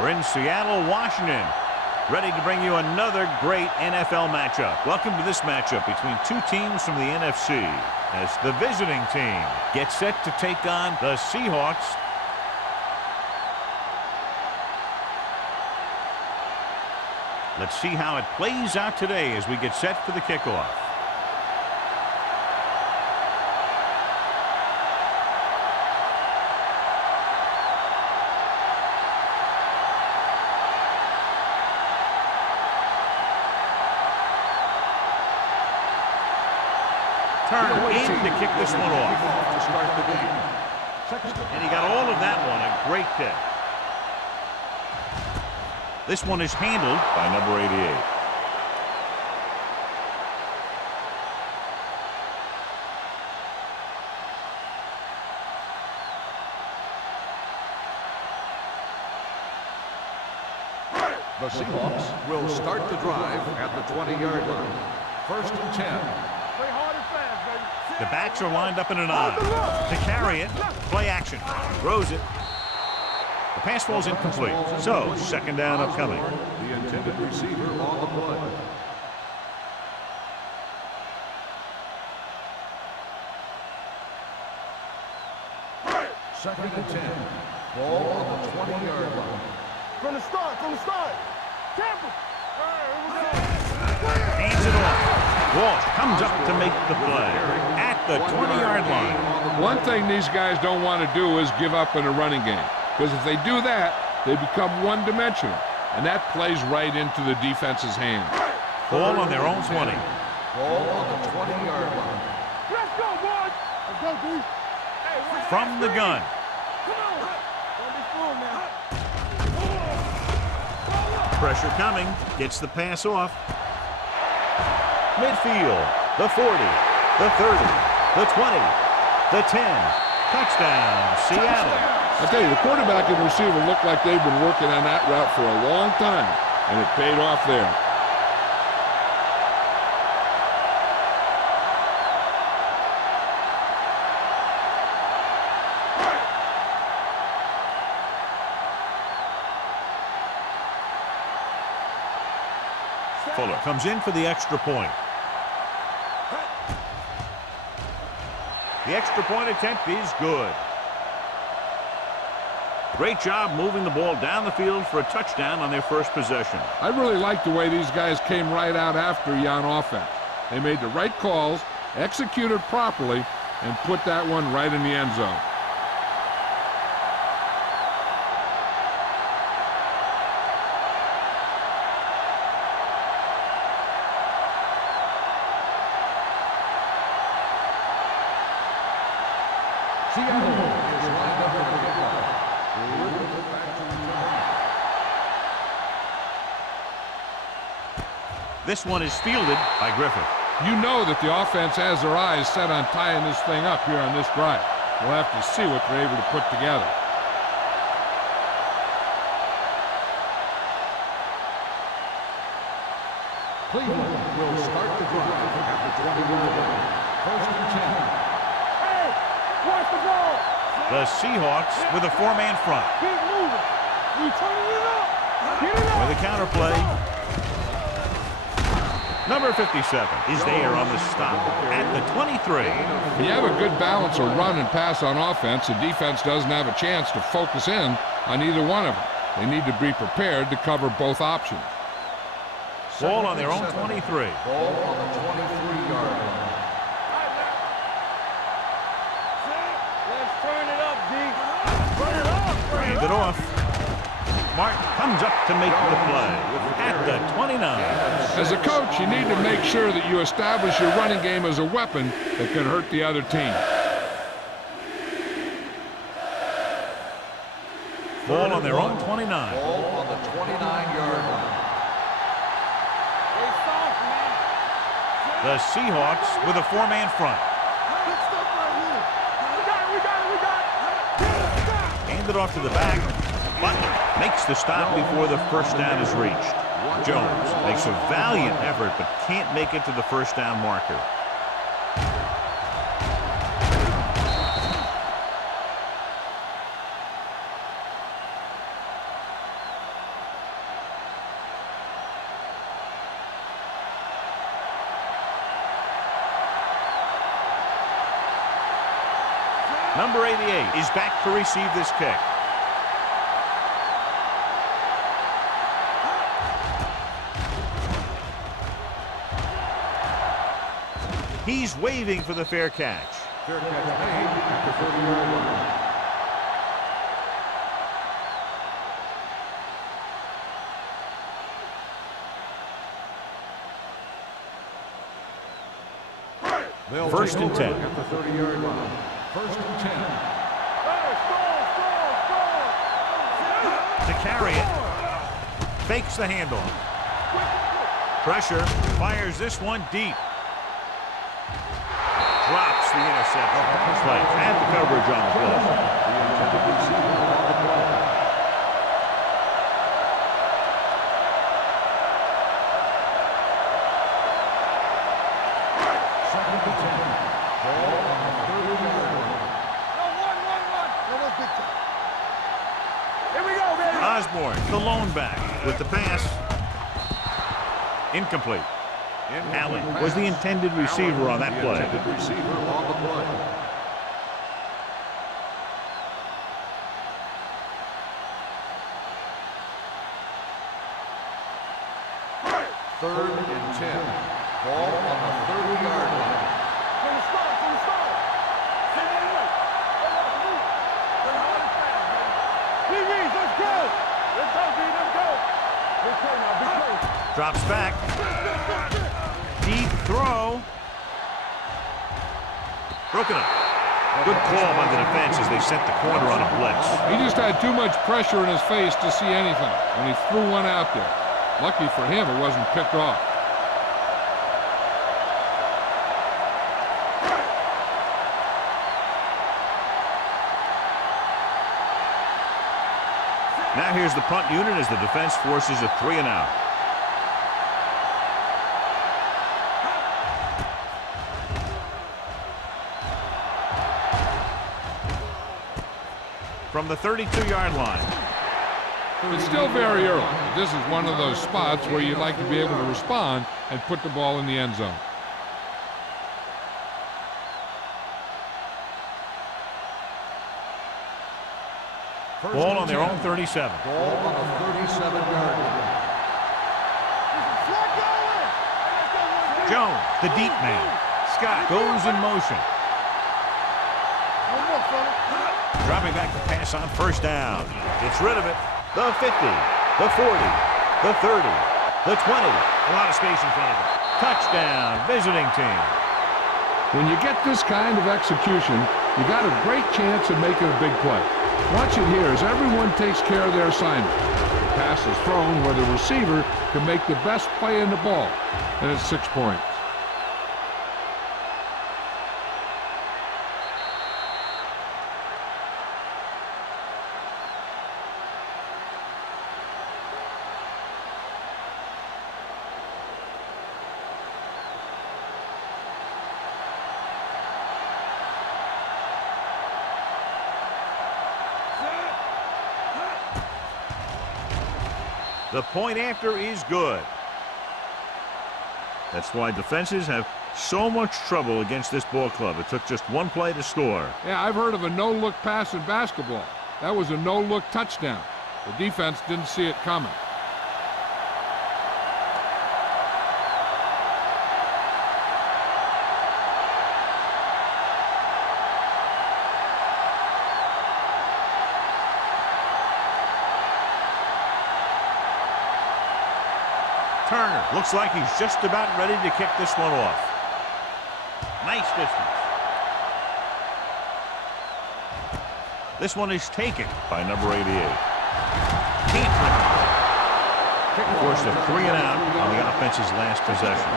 We're in Seattle, Washington, ready to bring you another great NFL matchup. Welcome to this matchup between two teams from the NFC as the visiting team gets set to take on the Seahawks. Let's see how it plays out today as we get set for the kickoff. Turner in to kick this one off. And he got all of that one. A great kick. This one is handled by number 88. The Seahawks will start the drive at the 20-yard line. First and 10. The backs are lined up in an I. To carry it, play action. Throws it. The pass falls incomplete. So, second down upcoming. The intended receiver on the play. Second and 10. Ball on the 20-yard line. From the start. Tampa. Hands it off. Walsh comes up to make the play at the 20-yard line. One thing these guys don't want to do is give up in a running game. Because if they do that, they become one-dimensional. And that plays right into the defense's hand. Ball on their own 20. Ball on the 20-yard line. Let's go, boys. Let's go, D. From the gun. Come on. Don't be fooled now. Pressure coming. Gets the pass off. Midfield. The 40. The 30. The 20. The 10. Touchdown, Seattle. I tell you, the quarterback and receiver look like they've been working on that route for a long time, and it paid off there. Fuller comes in for the extra point. The extra point attempt is good. Great job moving the ball down the field for a touchdown on their first possession. I really like the way these guys came right out after you on offense. They made the right calls, executed properly, and put that one right in the end zone. Seattle is lined up in the kickoff. This one is fielded by Griffith. You know that the offense has their eyes set on tying this thing up here on this drive. We'll have to see what they're able to put together. Cleveland will start the drive at the 20-yard line. First and 10. Hey, watch the ball. The Seahawks with a four-man front. Keep moving. We turning it up. Get it up. With a counterplay. Number 57 is there on the stop at the 23. When you have a good balance of run and pass on offense, the defense doesn't have a chance to focus in on either one of them. They need to be prepared to cover both options. Ball on their own 23. Ball on the 23-yard line. Let's turn it up, D. Turn it up. Hand it off. Martin comes up to make the play at the 29. As a coach, you need to make sure that you establish your running game as a weapon that can hurt the other team. Ball on their own 29. Ball on the 29-yard line. Hey, soft, man. The Seahawks with a four-man front. Good stuff right here. We got it. Hand it off to the back. Butler makes the stop before the first down is reached. Jones makes a valiant effort but can't make it to the first down marker. Number 88 is back to receive this kick. He's waving for the fair catch. Fair catch made at the 30-yard line. First and 10. At the 30-yard line. First and 10. To carry it. Fakes the handoff. Pressure. Fires this one deep. Drops the interception. Play. And the coverage on the play. The intended receiver on the play. Second and 10. Ball on the 30-yard line. Here we go, baby. Osborne, the lone back, with the pass. Incomplete. Allen was the intended receiver on that play. The intended receiver on the play. Third and 10. Ball on the 30-yard line. From the start. TVs, let's go. Let's go, D, let's go. Let's go now, be close. Drops back. Deep throw. Broken up. Good call by the defense as they set the corner on a blitz. He just had too much pressure in his face to see anything when he threw one out there. Lucky for him, it wasn't picked off. Now here's the punt unit as the defense forces a 3-and-out. From the 32-yard line. It's still very early. But this is one of those spots where you'd like to be able to respond and put the ball in the end zone. Ball on their own 37. Ball on the 37-yard line. Jones, the deep man. Scott goes in motion. Dropping back to pass on first down. Gets rid of it. The 50, the 40, the 30, the 20. A lot of space in front of it. Touchdown, visiting team. When you get this kind of execution, you got a great chance of making a big play. Watch it here as everyone takes care of their assignment. The pass is thrown where the receiver can make the best play in the ball, and it's 6 points. The point after is good. That's why defenses have so much trouble against this ball club. It took just one play to score. Yeah, I've heard of a no-look pass in basketball. That was a no-look touchdown. The defense didn't see it coming. Turner looks like he's just about ready to kick this one off. Nice distance. This one is taken by number 88. Can't forced a 3-and-out on the offense's last possession.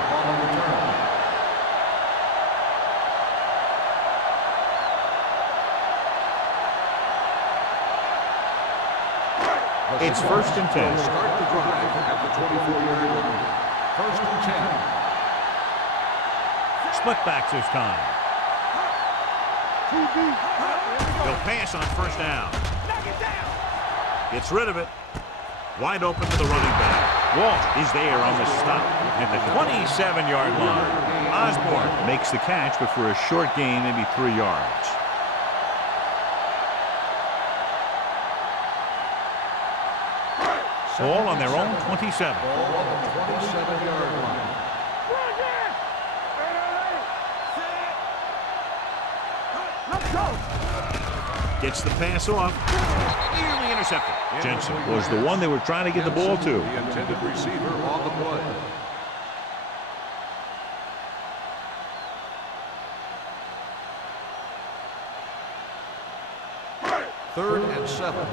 It's first and 10. Start the drive at the 24-yard line. First and 10. Split backs this time. They'll pass on first down. Gets rid of it. Wide open to the running back. Walt is there on the stop at the 27-yard line. Osborne makes the catch, but for a short gain, maybe 3 yards. Ball on their own 27. Ball on the 27-yard line. Gets the pass off. Nearly intercepted. Jensen was the one they were trying to get the ball to. The intended receiver on the play. Third and 7.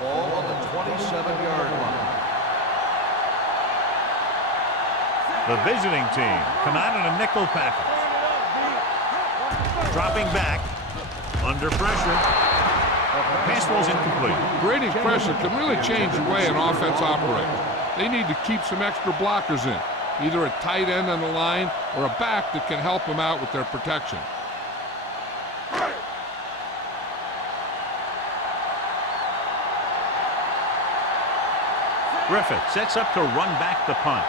Ball on the 27-yard line. The visiting team come out in a nickel package. Dropping back. Under pressure. Pass ball's incomplete. Grading pressure can really change the way an offense operates. They need to keep some extra blockers in, either a tight end on the line or a back that can help them out with their protection. Griffith sets up to run back the punt.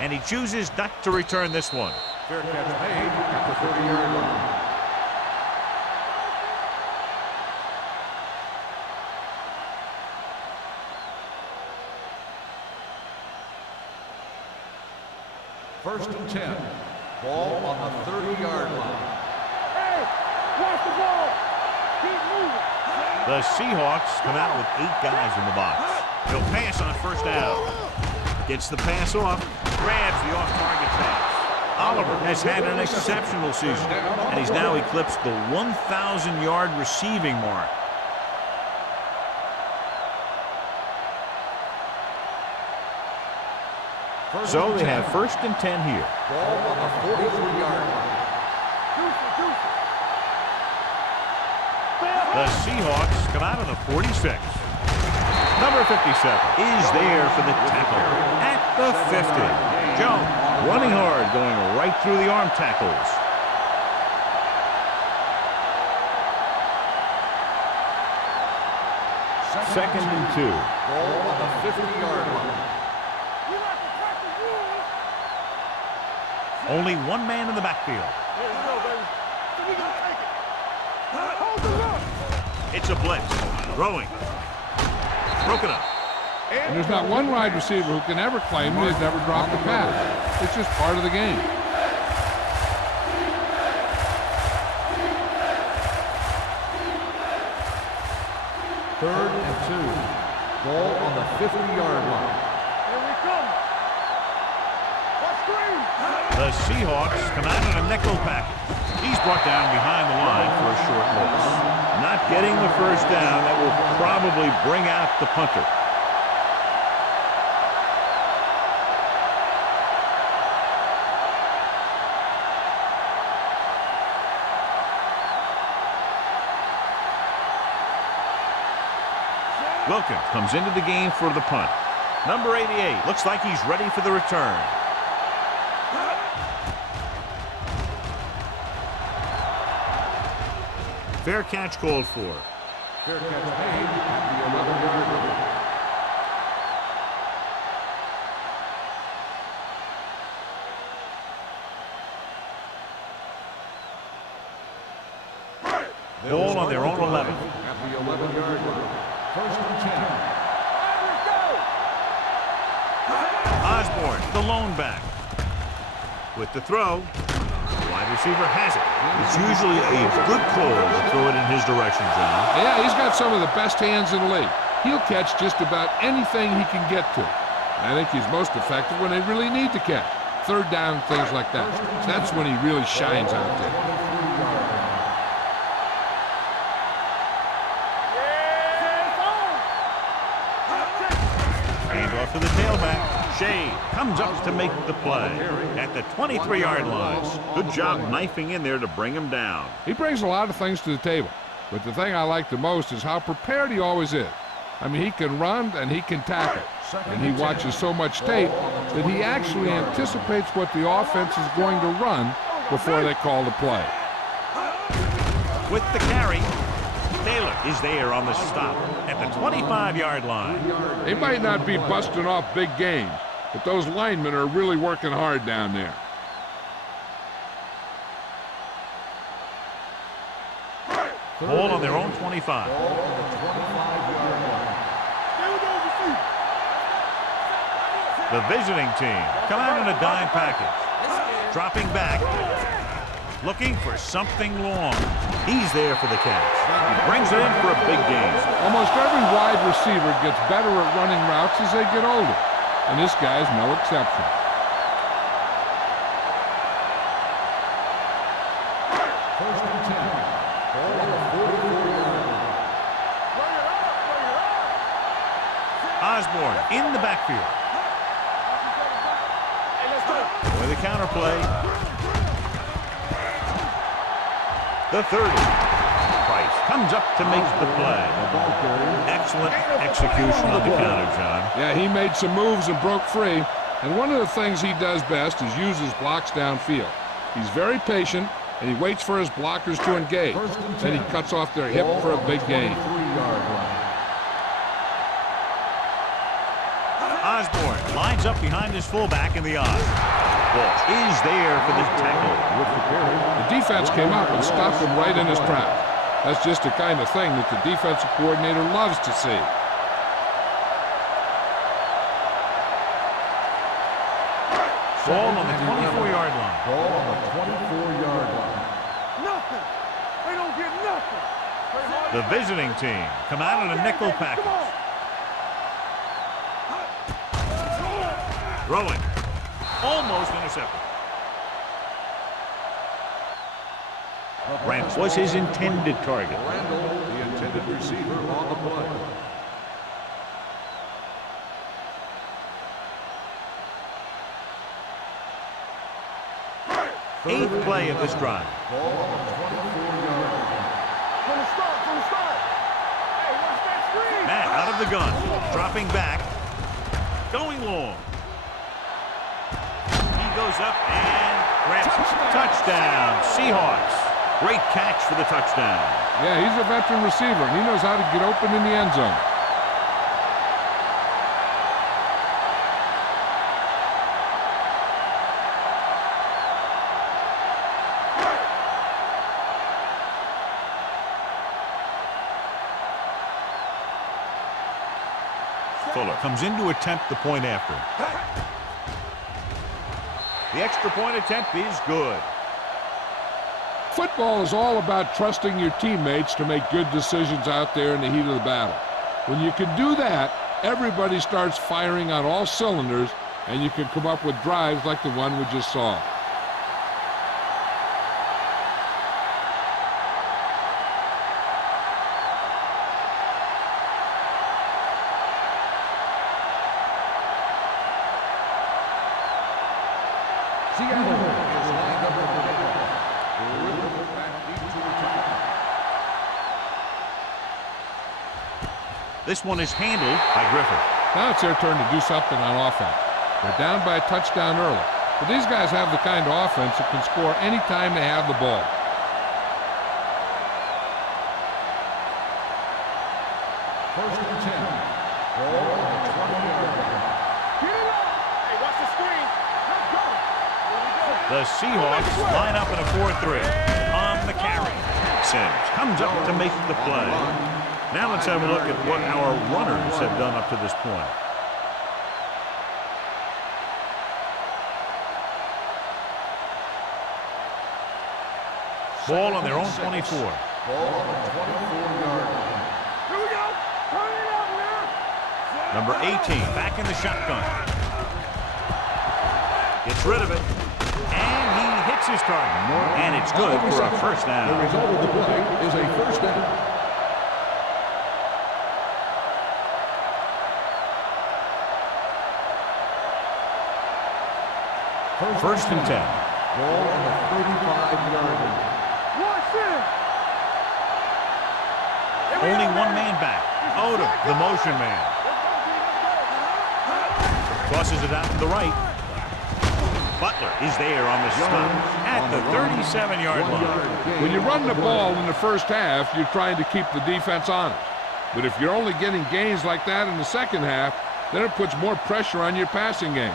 And he chooses not to return this one. Fair catch made at the 30-yard line. First and 10. Ball on the 30-yard line. Hey, watch the ball. Keep moving. The Seahawks come out with 8 guys in the box. He'll pass on first down. Gets the pass off. Grabs the off-target pass. Oliver has had an exceptional season, and he's now eclipsed the 1,000-yard receiving mark. So they have first and 10 here. Ball on the 43-yard line. The Seahawks come out of the 46. Number 57 is there for the tackle at the 50. Jones running hard, going right through the arm tackles. Second and 2. Ball on the 50-yard line. Only one man in the backfield. Here we go, baby. We gonna take it. Hold the look. It's a blitz. Throwing. Broken up. And there's not one wide receiver who can ever claim that he's never dropped a pass. It's just part of the game. Third and 2. Ball on the 50-yard line. Here we come. Let's screen. The Seahawks come out in a nickel package. He's brought down behind the line for a short loss. Not getting the first down, that will probably bring out the punter. Wilkins comes into the game for the punt. Number 88 looks like he's ready for the return. Fair catch called for. Fair catch made at the 11-yard line. Ball on their own 11. At the 11-yard line. First and 10. Osborne, the lone back. With the throw, the wide receiver has it. It's usually a good call to throw it in his direction, John. Yeah, he's got some of the best hands in the league. He'll catch just about anything he can get to. I think he's most effective when they really need to catch. Third down, things like that. That's when he really shines out there. Handoff to the tailback. Shea comes up to make the play at the 23-yard line. Good job knifing in there to bring him down. He brings a lot of things to the table, but the thing I like the most is how prepared he always is. I mean, he can run and he can tackle, and he watches so much tape that he actually anticipates what the offense is going to run before they call the play. With the carry, Taylor is there on the stop at the 25-yard line. They might not be busting off big games, but those linemen are really working hard down there. Ball on their own 25. Ball on the 25-yard line. The visiting team come out in a dime package. Dropping back. Looking for something long. He's there for the catch. He brings it in for a big gain. Almost every wide receiver gets better at running routes as they get older, and this guy's no exception. First and 10. Ball on the 44-yard line. Osborne in the backfield. With a counter play. The 30. Price comes up to make the play. Excellent execution on the counter, John. Yeah, he made some moves and broke free. And one of the things he does best is use his blocks downfield. He's very patient, and he waits for his blockers to engage. Then he cuts off their hip for a big gain. Osborne lines up behind his fullback in the odd. Ball is there for the tackle. The defense came up and stopped him right in his tracks. That's just the kind of thing that the defensive coordinator loves to see. Ball on the 24-yard line. Ball on the 24-yard line. Nothing. They don't get nothing. The visiting team come out in a nickel package. Throwing. Almost intercepted. Grant was his intended target. Randall, the intended receiver on the play. Eighth play of this drive. Ball on the 24-yard line. From the start. Hey, watch that screen. Matt out of the gun. Dropping back. Going long. He goes up and grabs it. Touchdown. Seahawks. Great catch for the touchdown. Yeah, he's a veteran receiver, and he knows how to get open in the end zone. Fuller comes in to attempt the point after. The extra point attempt is good. Football is all about trusting your teammates to make good decisions out there in the heat of the battle. When you can do that, everybody starts firing on all cylinders, and you can come up with drives like the one we just saw. Seattle is lined up for the kickoff. This one is handled by Griffith. Now it's their turn to do something on offense. They're down by a touchdown early, but these guys have the kind of offense that can score any time they have the ball. First and 10. Ball on the 20-yard line. Get it up. Hey, watch the screen. Let's go. The Seahawks line up in a 4-3 on the carry. Sims comes up to make the play. Now let's have a look at what our runners have done up to this point. Ball on their own 24. Ball on the 24-yard line. Here we go. Turn it up now. Number 18 back in the shotgun. Gets rid of it. And he hits his target. And it's good for a first The down. result of the play is a first down. First and 10. Ball on the 35-yard line. Watch this. Only one man back. Odom, the motion man. Tosses it out to the right. Butler is there on the stop at the 37-yard line. When you run the ball in the first half, you're trying to keep the defense honest. But if you're only getting gains like that in the second half, then it puts more pressure on your passing game.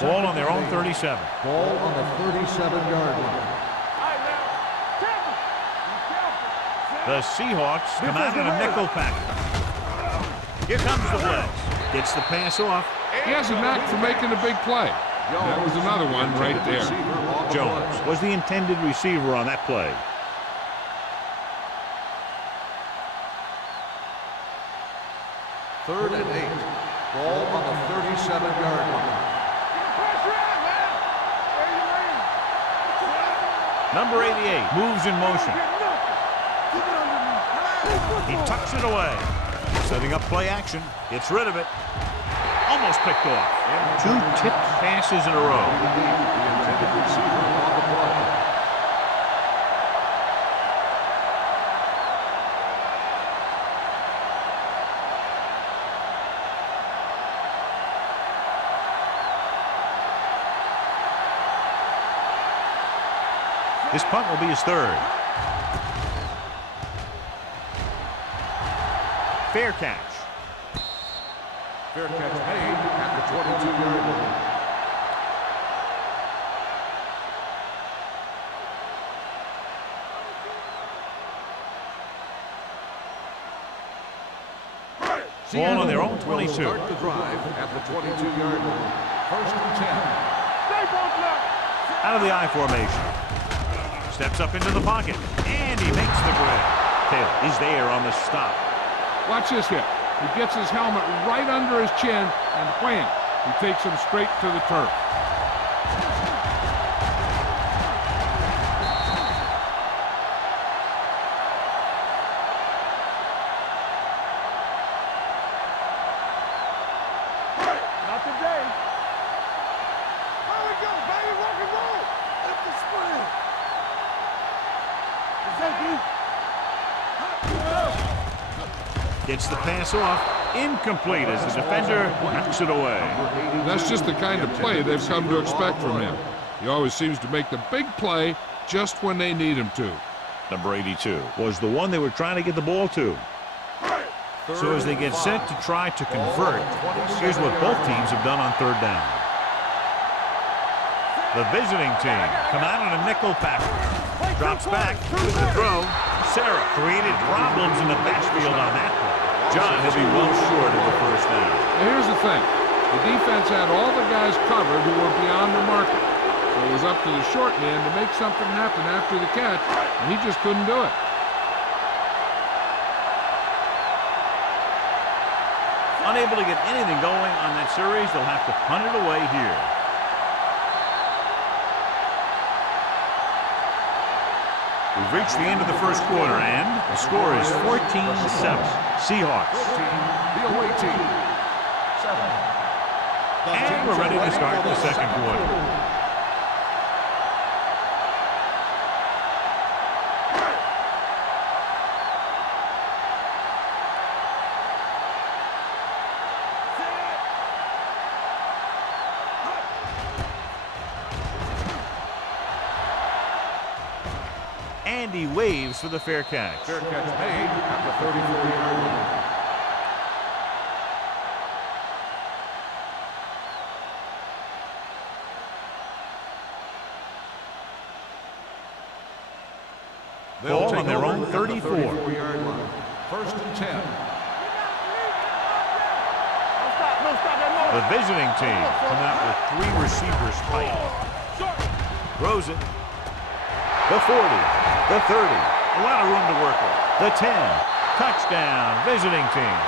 Ball on their own 37. Ball on the 37-yard line. All right, now. Careful. Be careful. The Seahawks come out in a nickel pack. Here comes the blitz. Gets the pass off. He has a knack for making a big play. That was another one right there. Jones was the intended receiver on that play. Third and 8. Ball on the 37-yard line. Number 88 moves in motion. He tucks it away. Setting up play action. Gets rid of it. Almost picked off. 2 tipped passes in a row. The intended receiver on the play. This punt will be his third. Fair catch. Fair catch made at the 22-yard line. Ball on their own 22. Start the drive at the 22-yard line. First and 10. Out of the I formation. Steps up into the pocket. And he makes the grab. Taylor is there on the stop. Watch this hit. He gets his helmet right under his chin, and wham, he takes him straight to the turf. Not today. How we go, baby? Rock and roll. Lift the spread. Is that you? Gets the pass off. Incomplete as the defender knocks it away. That's just the kind of play they've come to expect from him. He always seems to make the big play just when they need him to. Number 82 was the one they were trying to get the ball to. So as they get set to try to convert, here's what both teams have done on third down. The visiting team come out in a nickel package. Drops back with the throw. Sarah created problems in the backfield on that play. John will be well short of the first down. Now here's the thing. The defense had all the guys covered who were beyond the marker. So it was up to the short man to make something happen after the catch, and he just couldn't do it. Unable to get anything going on that series, they'll have to punt it away here. We've reached the end of the first quarter, and the score is 14-7. Seahawks. 14, the away team. 7. And we're ready to start the second quarter. And he waves for the fair catch. Fair catch made at the 34-yard line. Ball on their own 34. 34-yard line. First and 10. The visiting team come out with 3 receivers tight. Throws it. The 40, the 30, a lot of room to work with. The 10, touchdown, visiting team.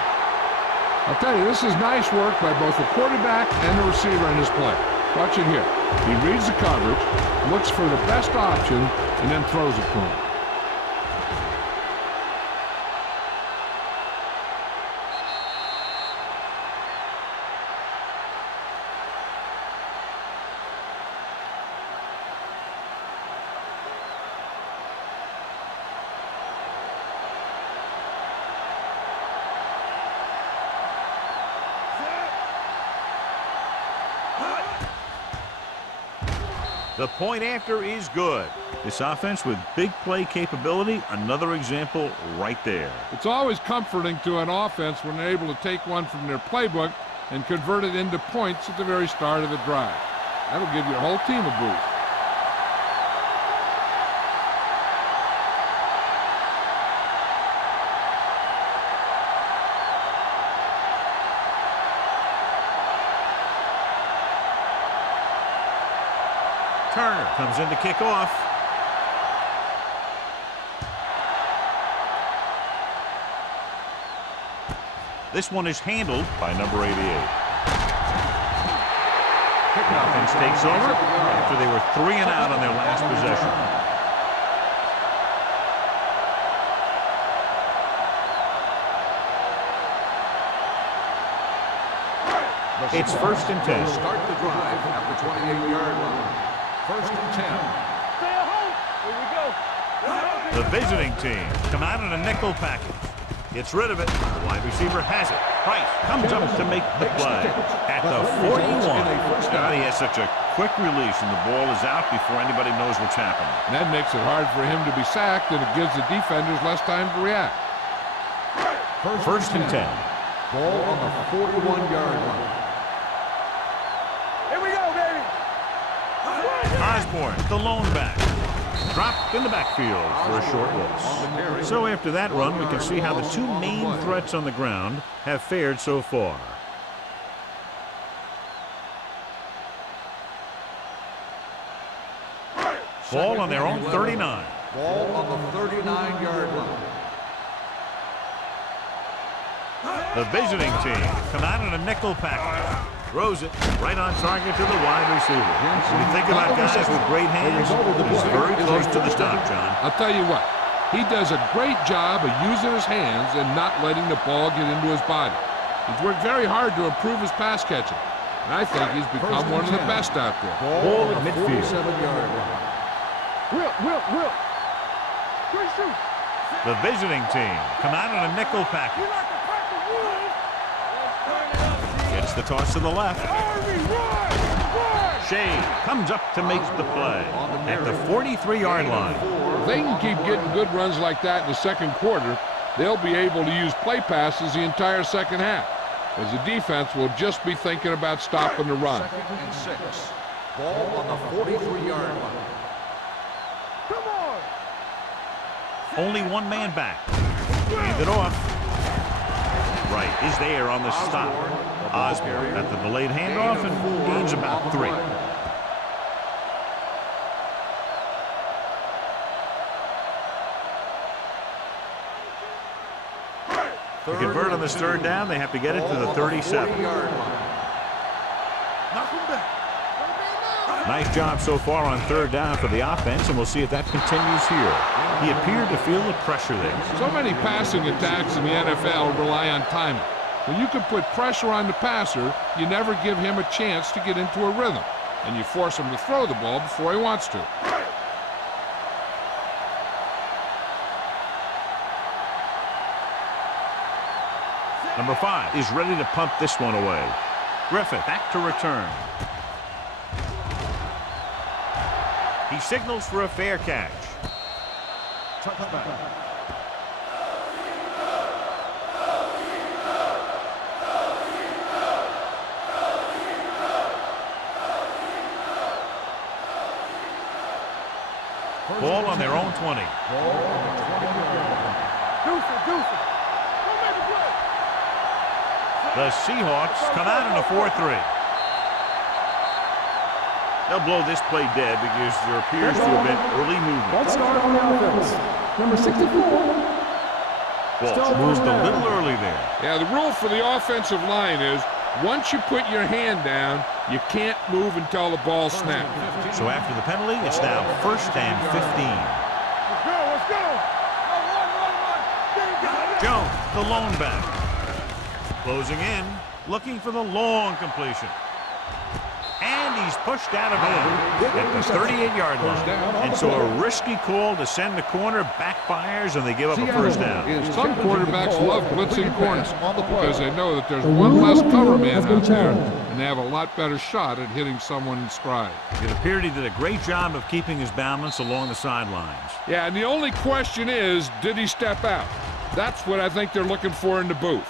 I'll tell you, this is nice work by both the quarterback and the receiver in his play. Watch it here. He reads the coverage, looks for the best option, and then throws it to him. The point after is good. This offense with big play capability, another example right there. It's always comforting to an offense when they're able to take one from their playbook and convert it into points at the very start of the drive. That'll give your whole team a boost. Comes in to kick off. This one is handled by number 88. Offense takes over after they were 3 and out on their last possession. It's 1st and 10. Start the drive at the 28-yard line. 1st and 10. Stay at home. Here we go. The visiting team come out in a nickel package. Gets rid of it. The wide receiver has it. Price comes up to make the play at the 41. God, he has such a quick release, and the ball is out before anybody knows what's happening. And that makes it hard for him to be sacked, and it gives the defenders less time to react. 1st and 10. Ball on the 41-yard line. Here we go, baby. Osborne, the lone back. Dropped in the backfield for a short loss. So after that run, we can see how the 2 main threats on the ground have fared so far. Ball on their own 39. Ball on the 39-yard line. The visiting team come out in a nickel package. Throws it right on target to the wide receiver. When you think about guys with great hands, he's very close to the stop, John. I'll tell you what, he does a great job of using his hands and not letting the ball get into his body. He's worked very hard to improve his pass catching, and I think he's become one of the best out there. Ball at midfield. 47-yard line. Will. Quick shoot. The visiting team come out in a nickel package. You like to crack the wood. Gets the toss to the left. Army, run. Shea comes up to make the play at the 43-yard line. If they can keep getting good runs like that in the second quarter, they'll be able to use play passes the entire second half, as the defense will just be thinking about stopping the run. 2nd and 6. Ball on the 43-yard line. Come on. Only 1 man back. Hand it off. Right is there on the stop. Osborne at the delayed handoff and gains about 3. To convert on this 3rd down, they have to get it to the 37. Nice job so far on 3rd down for the offense, and we'll see if that continues here. He appeared to feel the pressure there. So many passing attacks in the NFL rely on timing. When you can put pressure on the passer, you never give him a chance to get into a rhythm, and you force him to throw the ball before he wants to. Number 5 is ready to pump this one away. Griffith back to return. He signals for a fair catch. Ball on their own 20. The Seahawks come out in a 4-3. They'll blow this play dead because there appears to have been early movement. Let's start on the offense. Number 64. Walsh moved a little early there. Yeah, the rule for the offensive line is once you put your hand down, you can't move until the ball snaps. So after the penalty, it's now 1st and 15. Let's go. Run. Jones, the lone back. Closing in, looking for the long completion. And he's pushed out of bounds at the 38-yard line. And so a risky call to send the corner backfires, and they give up a 1st down. Some quarterbacks love blitzing corners because they know that there's one less cover man out there, and they have a lot better shot at hitting someone in stride. It appeared he did a great job of keeping his balance along the sidelines. Yeah, and the only question is, did he step out? That's what I think they're looking for in the booth.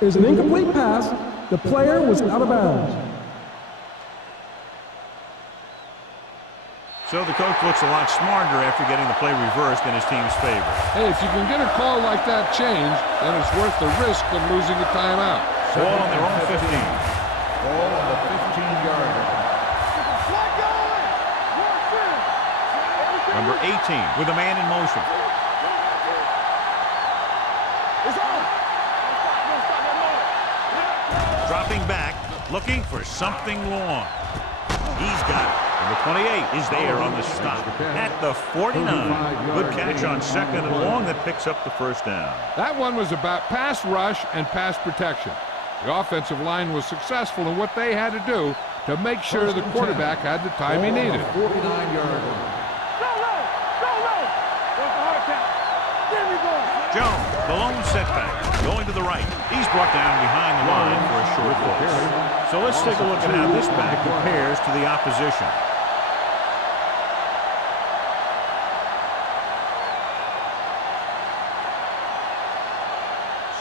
Is an incomplete pass. The player was out of bounds. So the coach looks a lot smarter after getting the play reversed in his team's favor. Hey, if you can get a call like that changed, then it's worth the risk of losing a timeout. Ball on their own 15. Ball on the 15-yard line. Number 18 with a man in motion. Dropping back, looking for something long. He's got it. Number 28 is there on the stop at the 49. Good catch on second and long that picks up the first down. That one was about pass rush and pass protection. The offensive line was successful in what they had to do to make sure the quarterback had the time he needed. 49-yard line. Jones, the lone setback, going to the right. He's brought down behind the line for a short loss. So let's take a look at how this back compares to the opposition.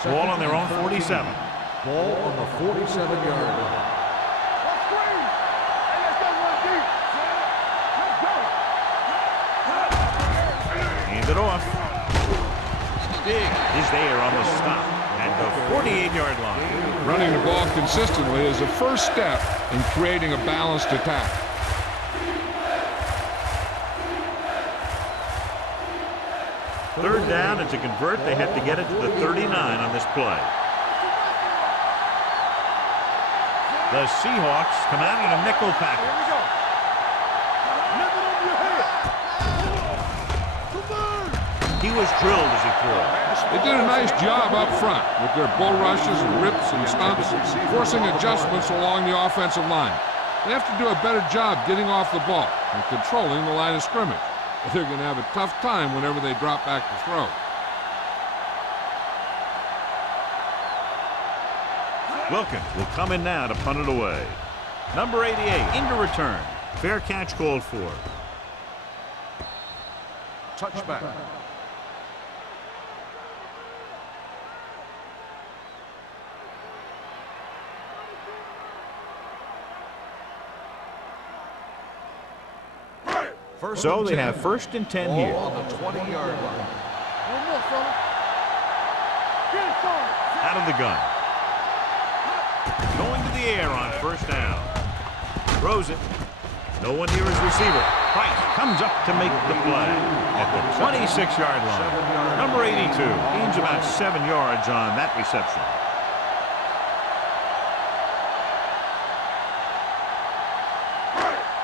Ball on their own 47. Ball on the 47-yard line. Hand it off. Dig is there on the stop at the 48-yard line. Running the ball consistently is the first step in creating a balanced attack. Third down, and to convert, they have to get it to the 39 on this play. The Seahawks come out in a nickel package. He was drilled as he threw. They did a nice job up front with their bull rushes and rips and stunts, forcing adjustments along the offensive line. They have to do a better job getting off the ball and controlling the line of scrimmage. But they're going to have a tough time whenever they drop back to throw. Wilkins will come in now to punt it away. Number 88 into return. Fair catch called for. Touchback. So they have first and 10 here. On the 20-yard line. Out of the gun. Going to the air on first down. Throws it. No one near his receiver. Price comes up to make the play at the 26-yard line. Number 82 gains about 7 yards on that reception.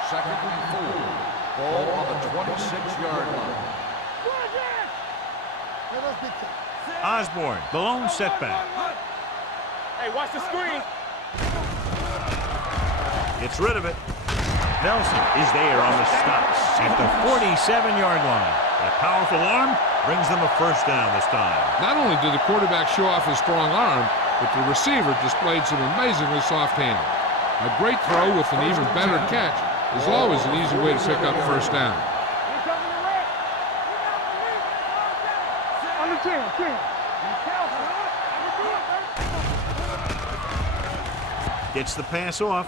Second and 4. Ball on the 26-yard line. Osborne, the lone setback. Hey, watch the screen. Gets rid of it. Nelson is there on the stop at the 47-yard line. That powerful arm brings them a first down this time. Not only did the quarterback show off his strong arm, but the receiver displayed some amazingly soft handling. A great throw with an even better catch is always an easy way to pick up first down. Gets the pass off.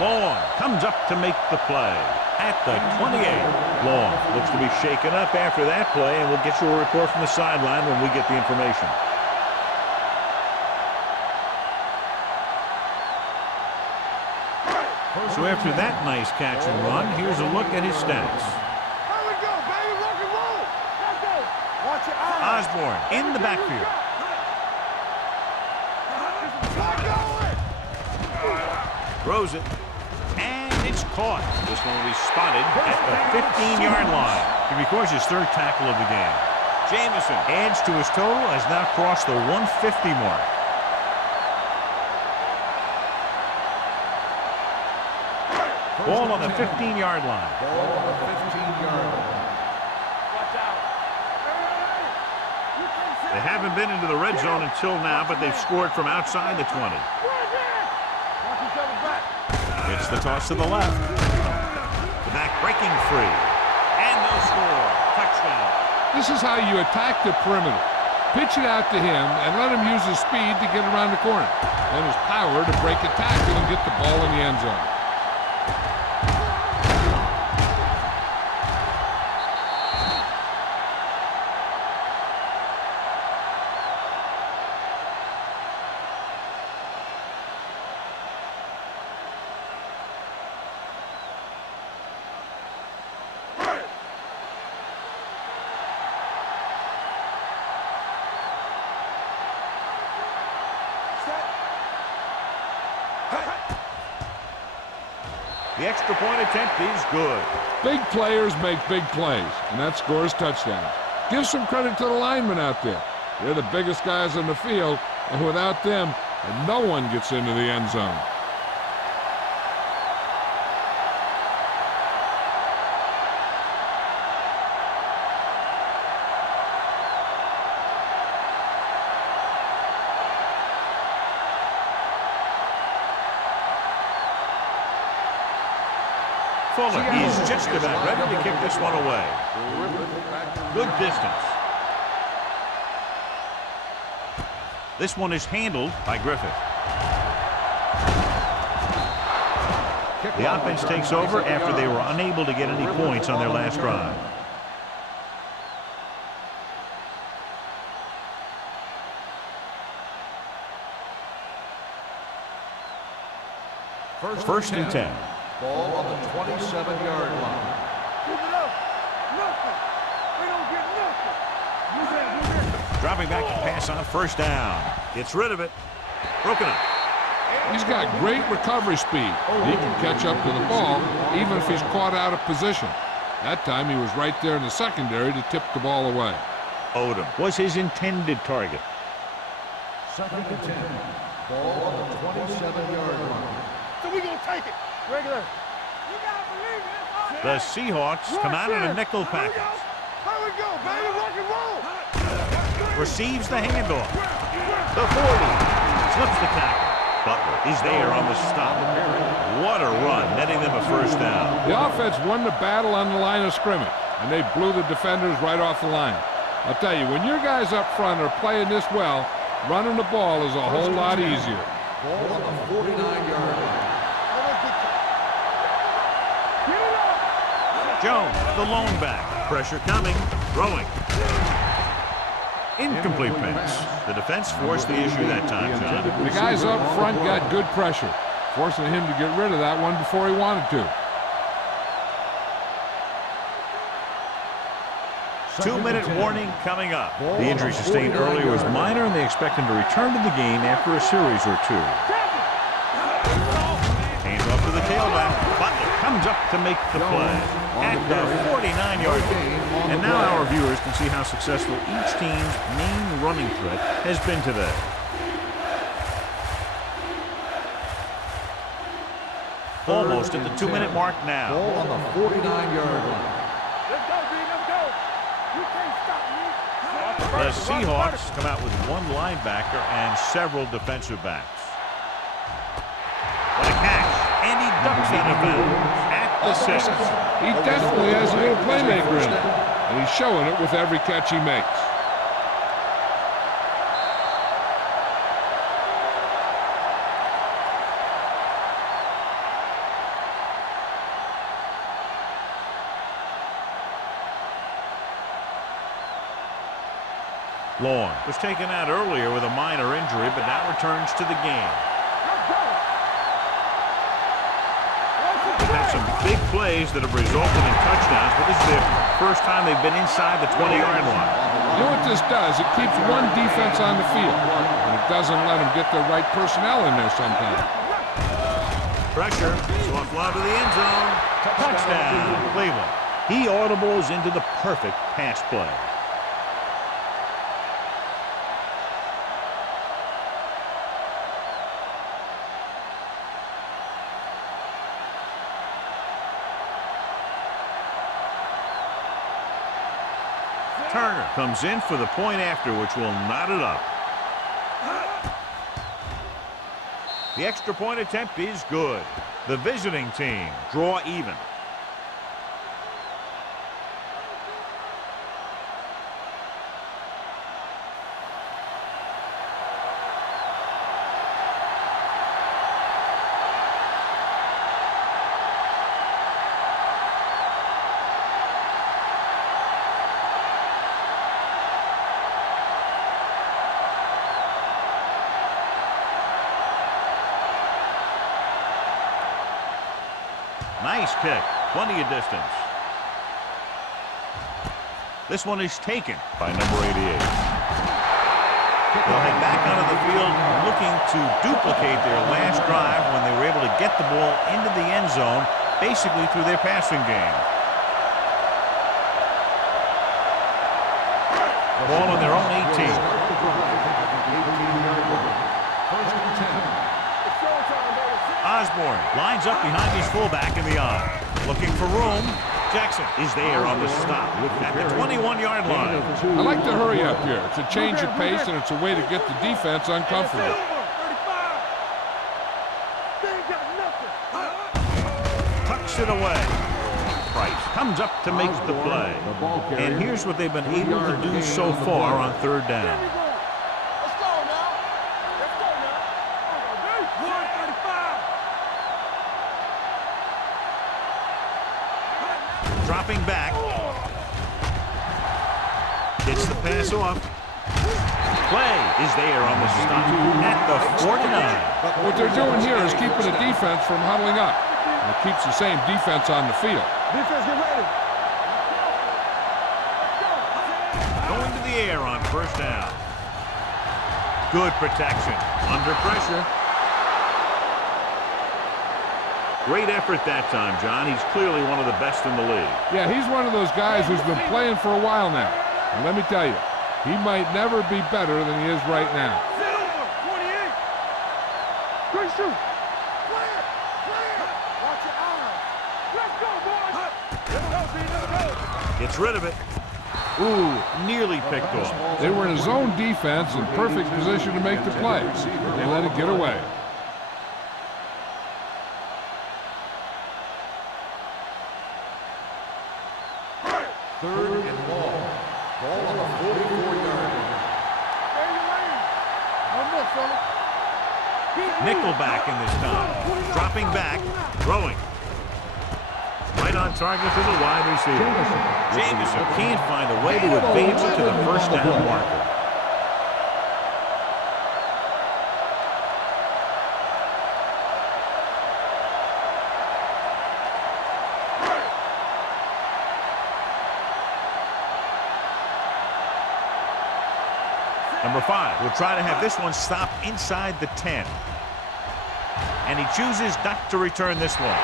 Long comes up to make the play at the 28. Long looks to be shaken up after that play, and we'll get you a report from the sideline when we get the information. So after that nice catch and run, here's a look at his stats. Osborne in the backfield. Throws it, and it's caught. This one will be spotted at the 15-yard line. He records his third tackle of the game. Jamison adds to his total, has now crossed the 150 mark. Ball on the 15-yard line. Ball on the 15-yard line. They haven't been into the red zone until now, but they've scored from outside the 20. It's the toss to the left. The back breaking free. And no score. Touchdown. This is how you attack the perimeter. Pitch it out to him and let him use his speed to get around the corner. Then his power to break a tackle and get the ball in the end zone. The extra point attempt is good. Big players make big plays, and that scores touchdowns. Give some credit to the linemen out there. They're the biggest guys on the field, and without them, no one gets into the end zone. Fuller, he's just about ready to kick this one away. Good distance. This one is handled by Griffith. The offense takes over after they were unable to get any points on their last drive. First and 10. Ball on the 27-yard line. Keep it up. Nothing. We don't get nothing. Dropping back to pass on first down. Gets rid of it. Broken up. He's got great recovery speed. He can catch up to the ball even if he's caught out of position. That time he was right there in the secondary to tip the ball away. Odom was his intended target. Second and 10. Ball on the 27-yard line. So we gonna take it. Regular. You gotta believe it. The Seahawks come out in a nickel package. How we go, baby? Rock and roll. Receives the handoff. The 40. Slips the tackle. Butler is there on the stop. What a run, netting them a first down. The offense won the battle on the line of scrimmage, and they blew the defenders right off the line. I'll tell you, when your guys up front are playing this well, running the ball is a whole lot easier. Ball on the 49-yard line. Jones, the lone back. Pressure coming. Throwing. Incomplete pass. The defense forced the issue that time, John. The guys up front got good pressure, forcing him to get rid of that one before he wanted to. 2-minute warning coming up. The injury sustained earlier was minor, and they expect him to return to the game after a series or two. Hands off to the tailback. Butler comes up to make the play at the 49-yard line. And now our viewers can see how successful each team's main running threat has been today. Almost at the 2-minute mark now. Ball on the 49-yard line. Let's go, B. Let's go. You can't stop me. The Seahawks come out with one linebacker and several defensive backs. What a catch. And he ducks out of bounds at the 6. He definitely has a little playmaker in him, and he's showing it with every catch he makes. Long was taken out earlier with a minor injury, but now returns to the game. They've had some big plays that have resulted in touchdowns, but this is their first time they've been inside the 20-yard line. You know what this does? It keeps one defense on the field, and it doesn't let them get the right personnel in there sometimes. Pressure, soft lob to the end zone. Touchdown, Cleveland. He audibles into the perfect pass play. Turner comes in for the point after, which will knot it up. The extra point attempt is good. The visiting team draw even. Nice kick. Plenty of distance. This one is taken by number 88. They'll head back onto the field looking to duplicate their last drive when they were able to get the ball into the end zone basically through their passing game. Ball on their own 18. Osborne lines up behind his fullback in the I. Looking for room. Jackson is there on the stop at the 21-yard line. I like to hurry up here. It's a change of pace, and it's a way to get the defense uncomfortable. Tucks it away. Price comes up to make the play. And here's what they've been able to do so far on third down. Dropping back. Gets the pass off. Play is there on the stop at the 49. What they're doing here is keeping the defense from huddling up. And it keeps the same defense on the field. Defense, get ready. Going to the air on first down. Good protection. Under pressure. Great effort that time, John. He's clearly one of the best in the league. Yeah, he's one of those guys who's been playing for a while now. And let me tell you, he might never be better than he is right now. Silver, 28. Great shoot. Play it. Watch your eyes. Let's go, boys. Let's go. Gets rid of it. Ooh, nearly picked off. They were in a zone defense in perfect position to make the play. They let it get away. Third and long. Ball on the 44-yard line. Nickelback in this time. Dropping back. Throwing. Right on target to the wide receiver. Jameson can't find a way to advance it to the first down marker. Number 5 will try to have this one stop inside the 10. And he chooses not to return this one.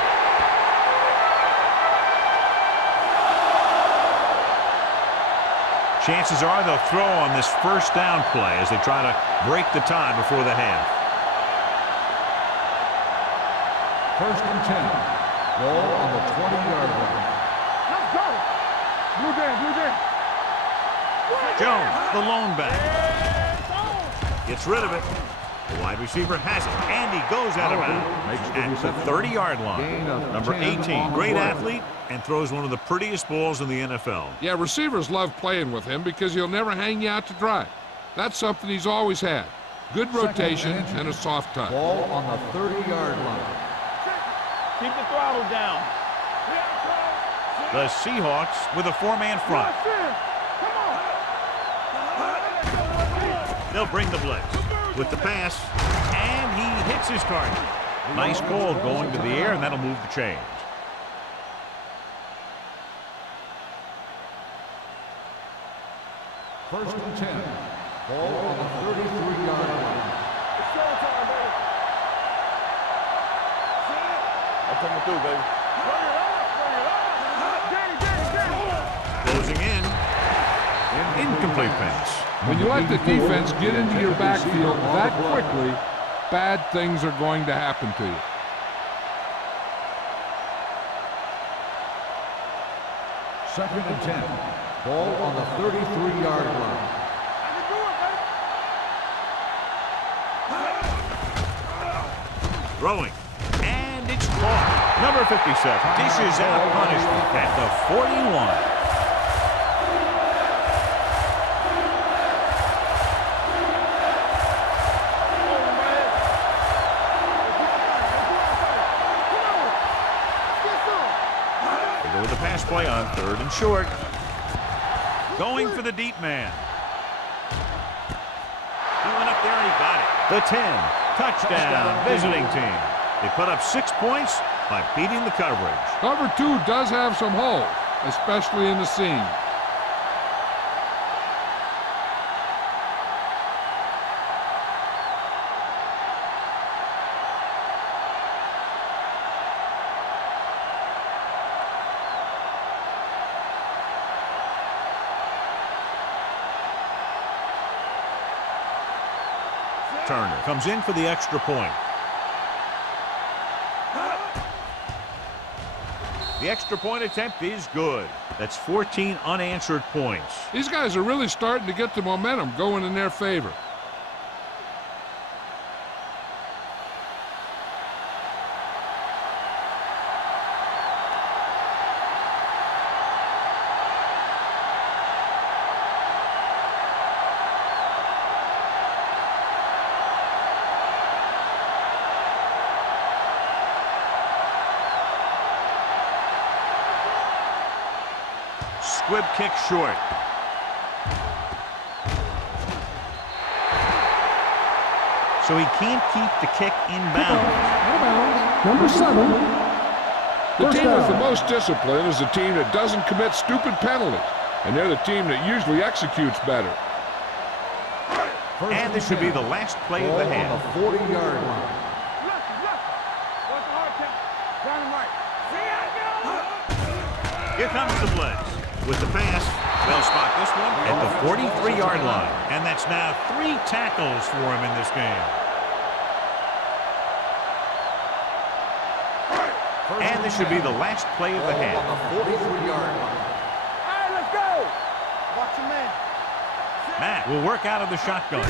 Chances are they'll throw on this first down play as they try to break the tie before the half. First and 10. Ball on the 20-yard line. Let's go. Blue game. Jones, the lone back. Gets rid of it. The wide receiver has it, and he goes out of bounds at the 30-yard line. Number 18, great athlete, and throws one of the prettiest balls in the NFL. Yeah, receivers love playing with him because he'll never hang you out to dry. That's something he's always had. Good rotation and a soft touch. Ball on the 30-yard line. Keep the throttle down. The Seahawks with a 4-man front. They'll bring the blitz with the pass, and he hits his target. Nice ball going to the air, and that'll move the chains. First and 10. Ball on the 33-yard line. It's showtime, baby. I'm coming through, baby. Closing in. Incomplete pass. When you let the defense get into your backfield that quickly, bad things are going to happen to you. Second and 10. Ball on the 33-yard line. Throwing. And it's caught. Number 57 dishes out punishment at the 41. With the pass play on third and short. Going for the deep man. He went up there and he got it. The 10. Touchdown, visiting team. They put up 6 points by beating the coverage. Cover 2 does have some holes, especially in the seam. returner comes in for the extra point. The extra point attempt is good. That's 14 unanswered points. These guys are really starting to get the momentum going in their favor. Squib kick short. So he can't keep the kick inbounds. Number 7. The team with the most discipline is the team that doesn't commit stupid penalties. And they're the team that usually executes better. And this should be the last play of the half. On the 40-yard line. Here comes the blitz. With the pass, they'll spot this one at the 43-yard line. And that's now 3 tackles for him in this game. And this should be the last play of the half. On the 43-yard line. All right, let's go. Watch your man. Matt will work out of the shotgun.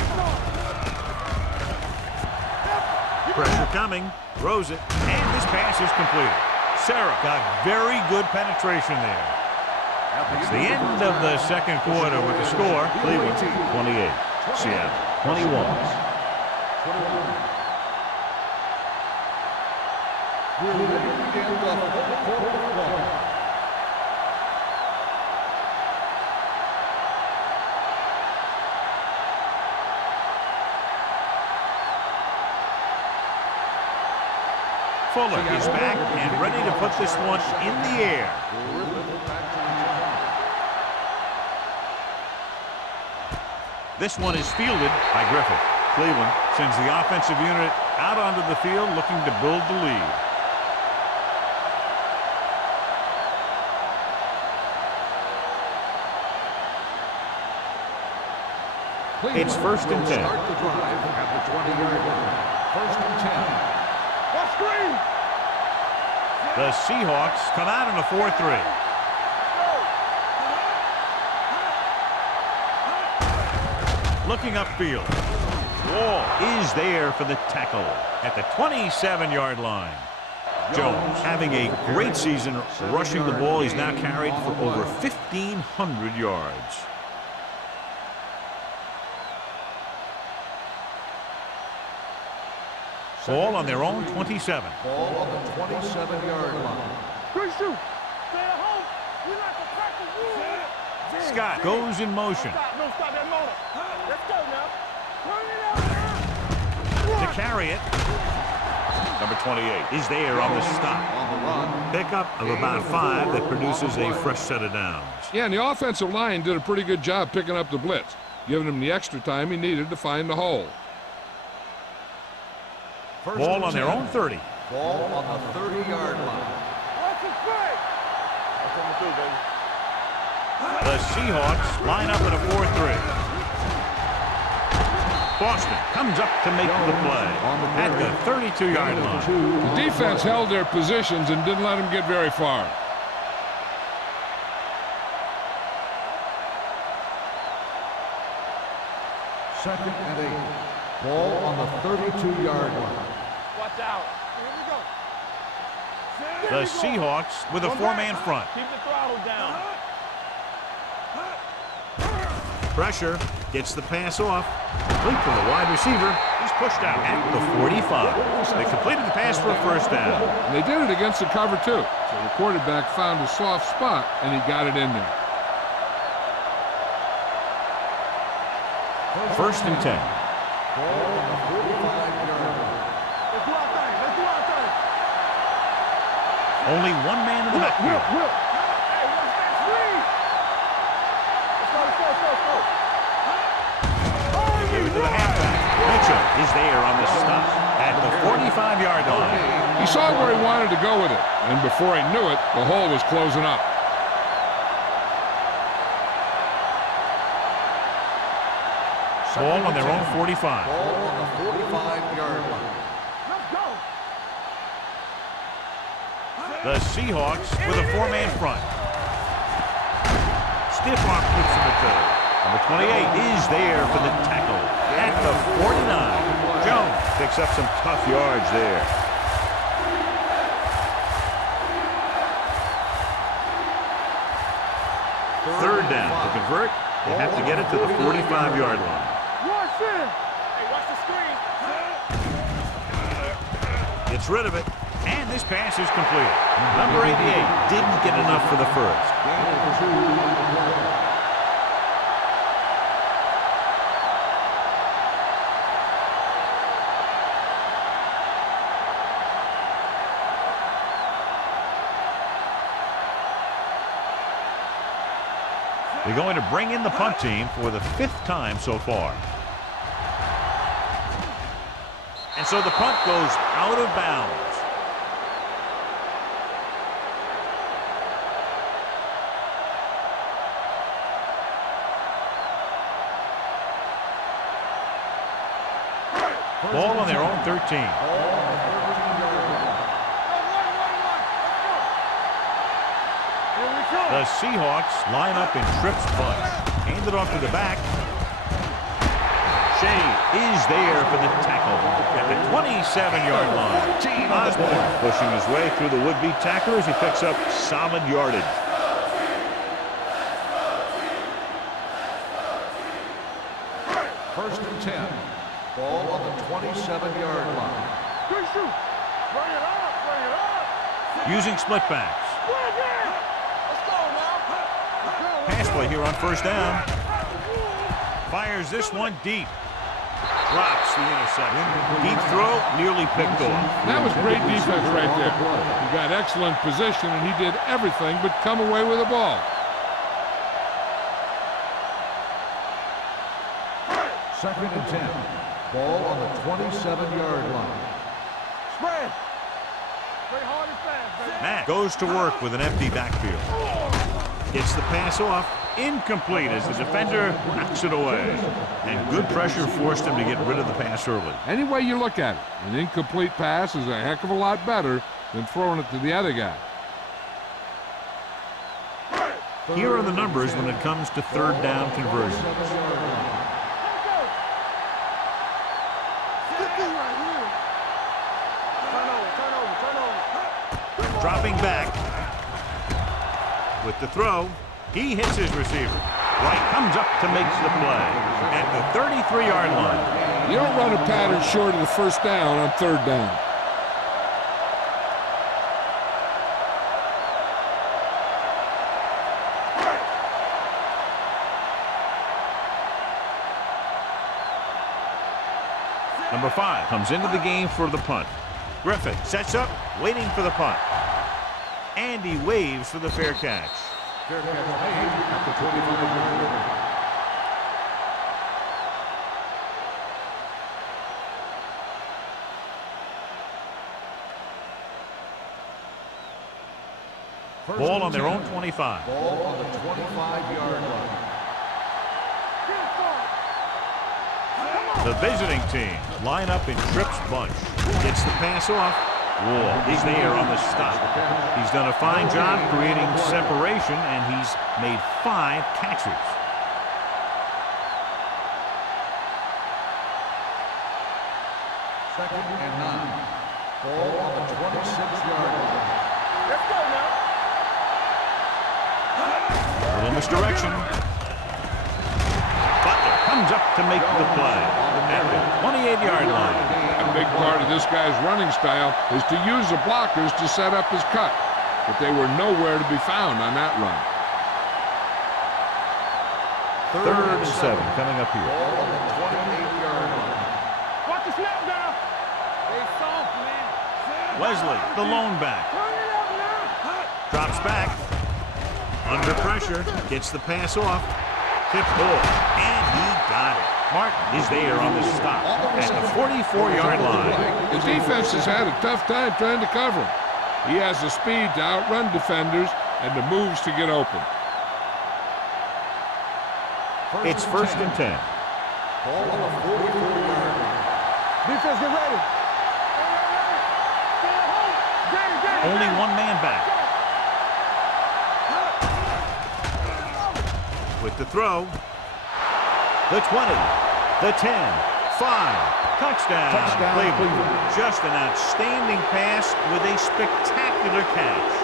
Pressure coming. Throws it. And this pass is completed. Sarah got very good penetration there. It's the end of the second quarter with the score. Cleveland 28, Seattle 21. We're ready to begin the fourth quarter. Fuller is back and ready to put this one in the air. This one is fielded by Griffith. Cleveland sends the offensive unit out onto the field looking to build the lead. It's 1st and 10. Start the drive at the 20-yard line. 1st and 10. What screen? The Seahawks come out in a 4-3. Looking upfield. Wall is there for the tackle at the 27-yard line. Jones having a great season rushing the ball. He's now carried for over 1,500 yards. Ball on their own 27. Ball on the 27-yard line. Quick shoot. Stay at home. We like to practice rules. Scott goes in motion. Don't stop that motor. Let's go now. Turn it out. To carry it. Number 28 is there on the stop. On the run. Pickup of about 5 that produces a fresh set of downs. Yeah, and the offensive line did a pretty good job picking up the blitz, giving him the extra time he needed to find the hole. Ball on their own 30. Ball on the 30-yard line. Watch his play. That's what we do, baby. The Seahawks line up in a 4-3. Boston comes up to make the play at the 32-yard line. The defense held their positions and didn't let them get very far. Second and 8. Ball on the 32-yard line. Watch out. Here we go. The Seahawks with a 4-man front. Keep the throttle down. Pressure gets the pass off. Complete from the wide receiver. He's pushed out at the 45. They completed the pass for a first down. And they did it against the cover, too. So the quarterback found a soft spot, and he got it in there. 1st and 10. Ball on the 45-yard line. Let's do our thing. Let's do our thing. Only one man in the backfield. Hey, what's that screen? Let's go. Give it to the halfback. Mitchell is there on the stop at the 45-yard line. He saw where he wanted to go with it, and before he knew it, the hole was closing up. Ball on their own 45. Ball on the 45-yard line. Let's go. The Seahawks with a four-man front. Stiff arm keeps him at goal. Number 28 is there for the tackle at the 49. Jones picks up some tough yards there. Third down to convert. They have to get it to the 45-yard line. Watch it. Hey, watch the screen. Gets rid of it, and this pass is complete. Number 88 didn't get enough for the first. They're going to bring in the punt team for the 5th time so far. And so the punt goes out of bounds. Ball on their own 13. The Seahawks line up in trips bunch. Hand it off to the back. Shea is there for the tackle at the 27-yard line. Osborne pushing his way through the would-be tacklers. He picks up solid yardage. First and 10. Ball on the 27-yard line. Good shoot. Bring it up. Bring it up. Using split backs. Let's go now. Pass play here on first down. Fires this one deep. Drops the interception. Deep throw, nearly picked off. That was great defense right there. He got excellent position, and he did everything but come away with the ball. Second and 10. Ball on the 27-yard line. Spread. Play hard and fast, baby. Matt goes to work with an empty backfield. Gets the pass off. Incomplete as the defender knocks it away. And good pressure forced him to get rid of the pass early. Any way you look at it, an incomplete pass is a heck of a lot better than throwing it to the other guy. Here are the numbers when it comes to third down conversions. Dropping back with the throw. He hits his receiver. White comes up to make the play at the 33-yard line. You don't run a pattern short of the first down on third down. Number 5 comes into the game for the punt. Griffin sets up, waiting for the punt. And he waves for the fair catch. Fair catch made at the 25-yard line. Ball on their own 25. Ball on the 25-yard line. The visiting team line up in trips bunch. Gets the pass off. Wall is there on the stop. He's done a fine job creating separation, and he's made 5 catches. Second and 9. Ball on the 26-yard line. Let's go now. A little misdirection. Butler comes up to make the play at the 28-yard line. A big part of this guy's running style is to use the blockers to set up his cut, but they were nowhere to be found on that run. Third and 7 coming up here. Ball on the 28-yard line. Watch the snap now. They soft, man. Wesley, the lone back, Turn it up now. drops back. Under pressure, gets the pass off. Tip ball, and he got it. Martin is there on the stop at the 44-yard line. The defense has had a tough time trying to cover him. He has the speed to outrun defenders and the moves to get open. It's first and 10. Ball on the 44-yard line. Defense, get ready. Only one man back. With the throw. The 20. The 10. 5. Touchdown, Cleveland. Just an outstanding pass with a spectacular catch.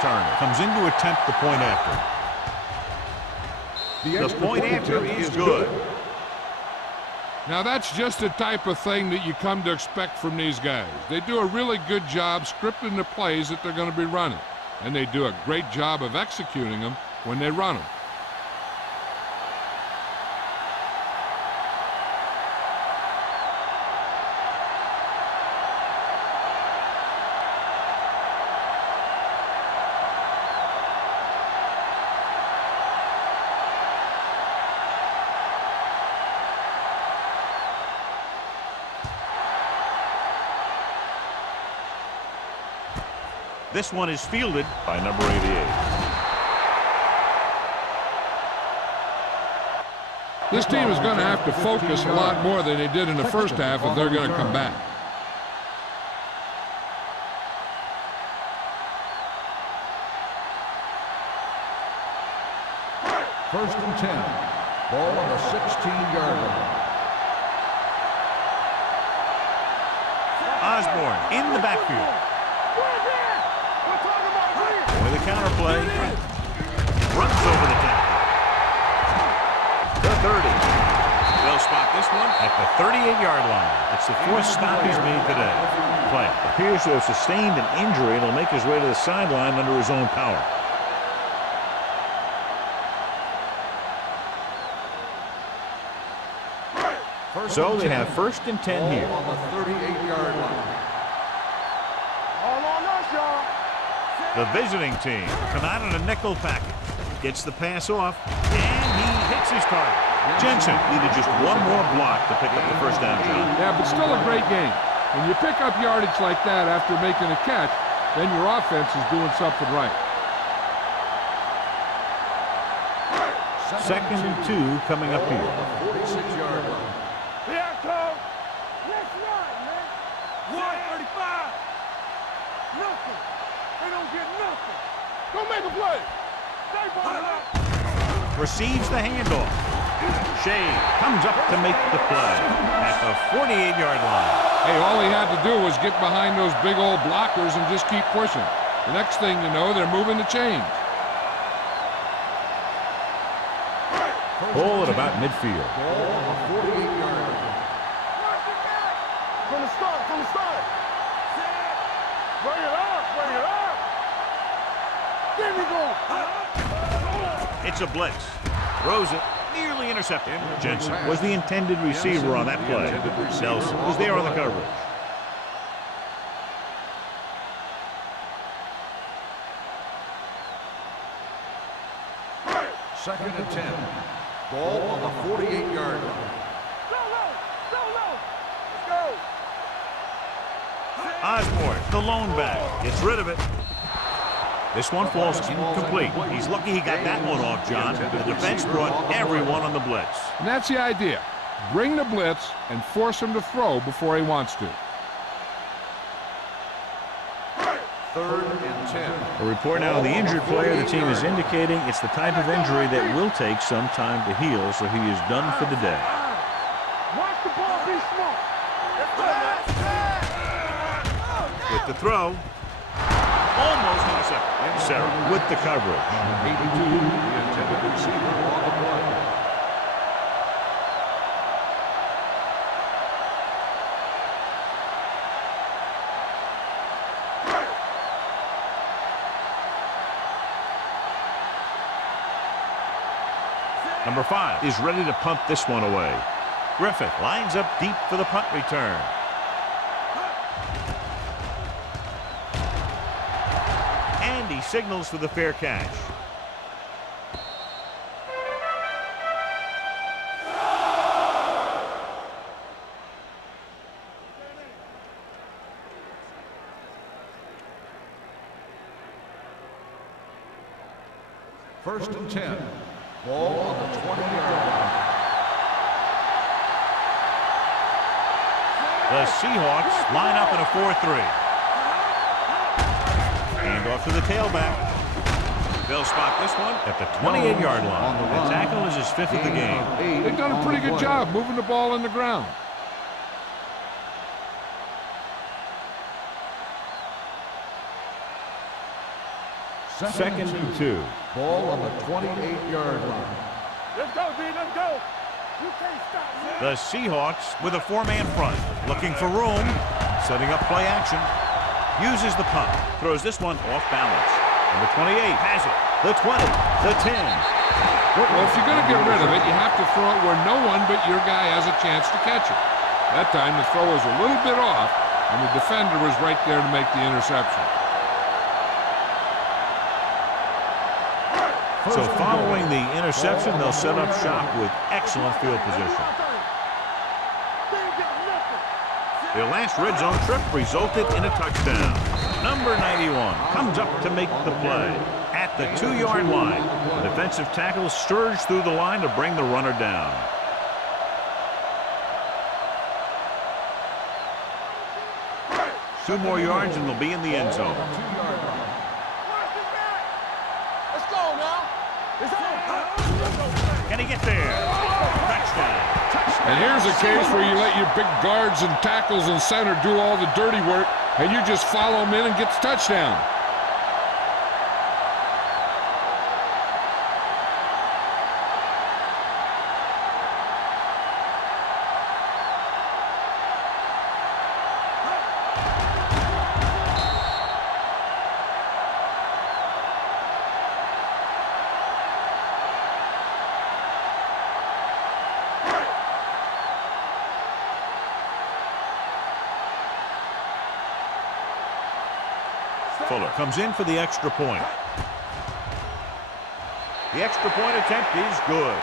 Turner comes in to attempt the point after. The point after is good. Now that's just the type of thing that you come to expect from these guys. They do a really good job scripting the plays that they're going to be running. And they do a great job of executing them when they run them. This one is fielded by number 88. This team is going to have to focus a lot more than they did in the first half if they're going to come back. First and 10. Ball on the 16-yard line. Osborne in the backfield. With a counter play. Runs over the tackle. The 30. They'll spot this one at the 38-yard line. It's the fourth stop he's made today. Play appears to have sustained an injury and will make his way to the sideline under his own power. So they have first and 10 here. On the 38-yard line. All on us, y'all. The visiting team come out in a nickel package. Gets the pass off, and he hits his target. Jensen needed just one more block to pick up the first down, John. Yeah, but still a great game. When you pick up yardage like that after making a catch, then your offense is doing something right. Second and 2 coming up here. 46-yard line. Here I come. Let's run, man. 135. Nothing. They don't get nothing. Go make a play. Stay ball up. Receives the handoff. Shea comes up to make the play at the 48-yard line. Hey, all he had to do was get behind those big old blockers and just keep pushing. The next thing you know, they're moving the chains. Ball at about midfield. Ball on the 48-yard line. From the start, from the start. Bring it up, bring it up. There we go. It's a blitz. Throws it, nearly intercepted. Jensen was the intended receiver on that play. Nelson was there on the coverage. Second and 10. Ball on the 48-yard line. Osborne, the lone back, gets rid of it. This one falls incomplete. He's lucky he got that one off, John. The defense brought everyone on the blitz. And that's the idea. Bring the blitz and force him to throw before he wants to. Third and 10. A report now on the injured player. The team is indicating it's the type of injury that will take some time to heal, so he is done for the day. Watch the ball be smart. With the throw. Almost intercepted. Sarah with the coverage. 82, the intended receiver on the play. Number 5 is ready to punt this one away. Griffith lines up deep for the punt return. And he signals for the fair catch. First and 10. Ball on the 20-yard line. The Seahawks line up in a 4-3. Hand off to the tailback. They'll spot this one at the 28-yard line. The tackle is his 5th of the game. They've done a pretty good job moving the ball on the ground. Second and 2. Ball on the 28-yard line. Let's go, D. Let's go. You can't stop me. The Seahawks with a 4-man front. Looking for room. Setting up play action. Uses the punt. Throws this one off balance. Number 28 has it. The 20. The 10. Well, if you're going to get rid of it, you have to throw it where no one but your guy has a chance to catch it. That time, the throw was a little bit off, and the defender was right there to make the interception. So following the interception, they'll set up shop with excellent field position. Their last red zone trip resulted in a touchdown. Number 91 comes up to make the play. At the 2-yard line, the defensive tackle surged through the line to bring the runner down. Two more yards and they'll be in the end zone. Can he get there? Touchdown. And here's a case where you let your big guards and tackles and center do all the dirty work, and you just follow them in and get the touchdown. Fuller comes in for the extra point. The extra point attempt is good.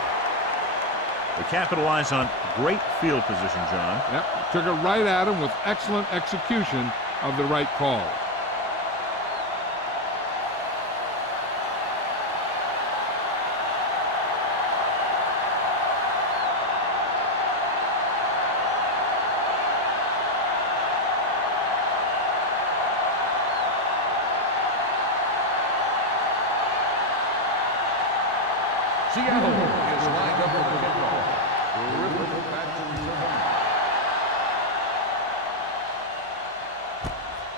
They capitalize on great field position, John. Yep, took it right at him with excellent execution of the right call. Seattle is lined up with the kickoff. Griffith back to return.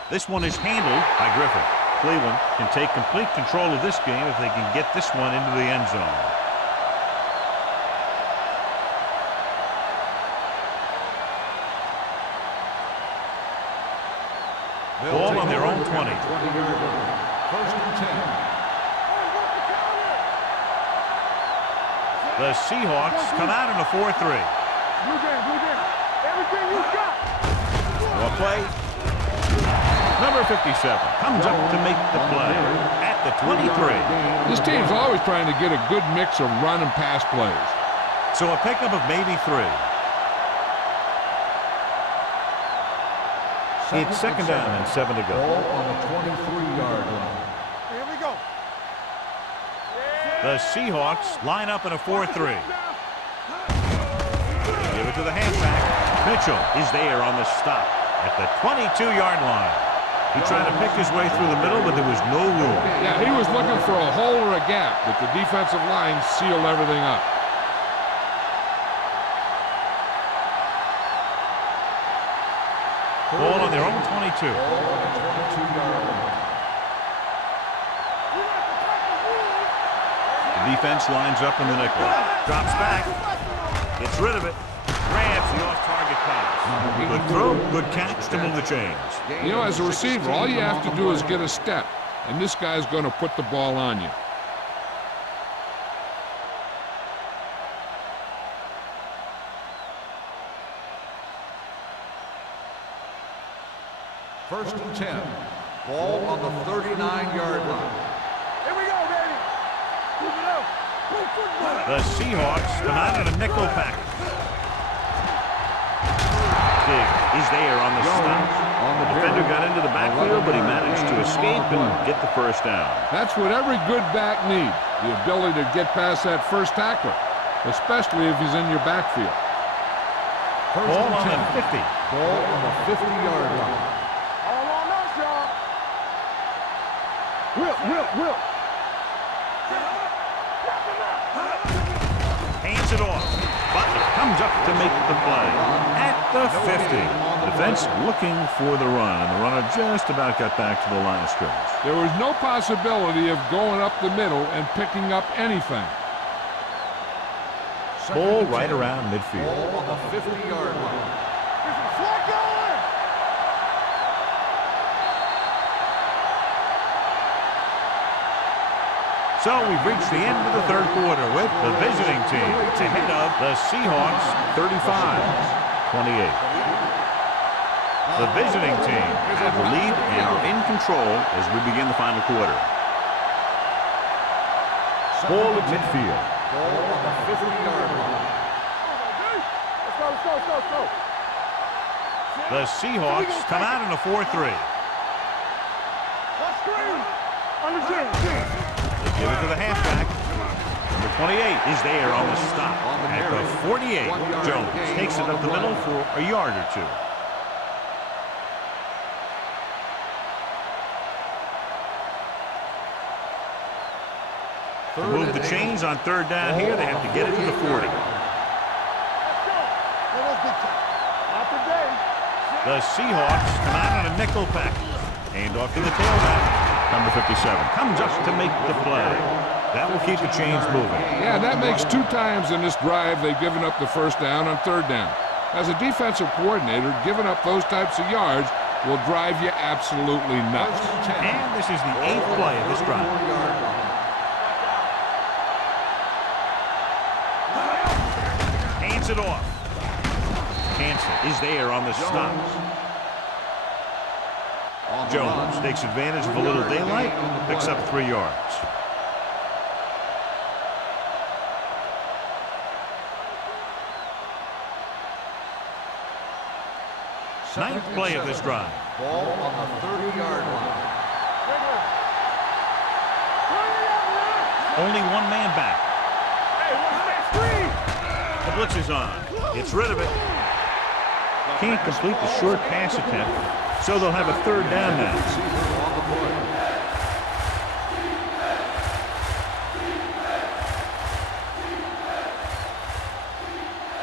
This one is handled by Griffith. Cleveland can take complete control of this game if they can get this one into the end zone. Ball on their own 20. 20-yard line. First and 10. The Seahawks come out in a 4-3. Blue game, blue game. Everything you got. Well play. Number 57 comes up to make the play at the 23. This team's always trying to get a good mix of run and pass plays. So a pickup of maybe 3. It's second down and 7 to go. Ball on the 23-yard line. Here we go. The Seahawks line up in a 4-3. Give it to the halfback. Mitchell is there on the stop at the 22-yard line. He tried to pick his way through the middle, but there was no room. Yeah, he was looking for a hole or a gap, but the defensive line sealed everything up. Ball on their own 22. Ball on the 22-yard line. The defense lines up in the nickel. Drops back. Gets rid of it. Grabs the off-target pass. Good throw, good catch to move the chains. You know, as a receiver, all you have to do is get a step, and this guy's going to put the ball on you. First and 10. Ball on the 39-yard line. Here we go, baby. Keep it up. Play football. The Seahawks come out in a nickel package. He's there on the stop. The defender got into the backfield, but he managed to escape and get the first down. That's what every good back needs, the ability to get past that first tackler, especially if he's in your backfield. Ball on the 50. Ball on the 50-yard line. All on us, y'all. Will. Hands it off. Butler comes up to make the play. At the 50. Defense looking for the run, and the runner just about got back to the line of scrimmage. There was no possibility of going up the middle and picking up anything. Ball right around midfield. Ball on the 50-yard line. So we've reached the end of the third quarter with the visiting team ahead of the Seahawks 35-28. The visiting team have the lead and are in control as we begin the final quarter. Ball at midfield. Ball on the 50-yard line. Let's go. The Seahawks come out in a 4-3. Let's screen. Understand. Give it to the halfback. Number 28 is there on the stop. At the 48, Jones takes it up the middle for a yard or two. To move the chains on third down here, they have to get it to the 40. The Seahawks come out in a nickel pack. Hand off to the tailback. Number 57 comes up to make the play. That will keep the chains moving. Yeah, that makes 2 times in this drive they've given up the first down on third down. As a defensive coordinator, giving up those types of yards will drive you absolutely nuts. And this is the 8th play of this drive. Hands it off. Hansen is there on the stop. Jones takes advantage of a little daylight, picks up 3 yards. Ninth play of this drive. Ball on the 30-yard line. Only 1 man back. The blitz is on. Gets rid of it. Can't complete the short pass attempt, so they'll have a third down now.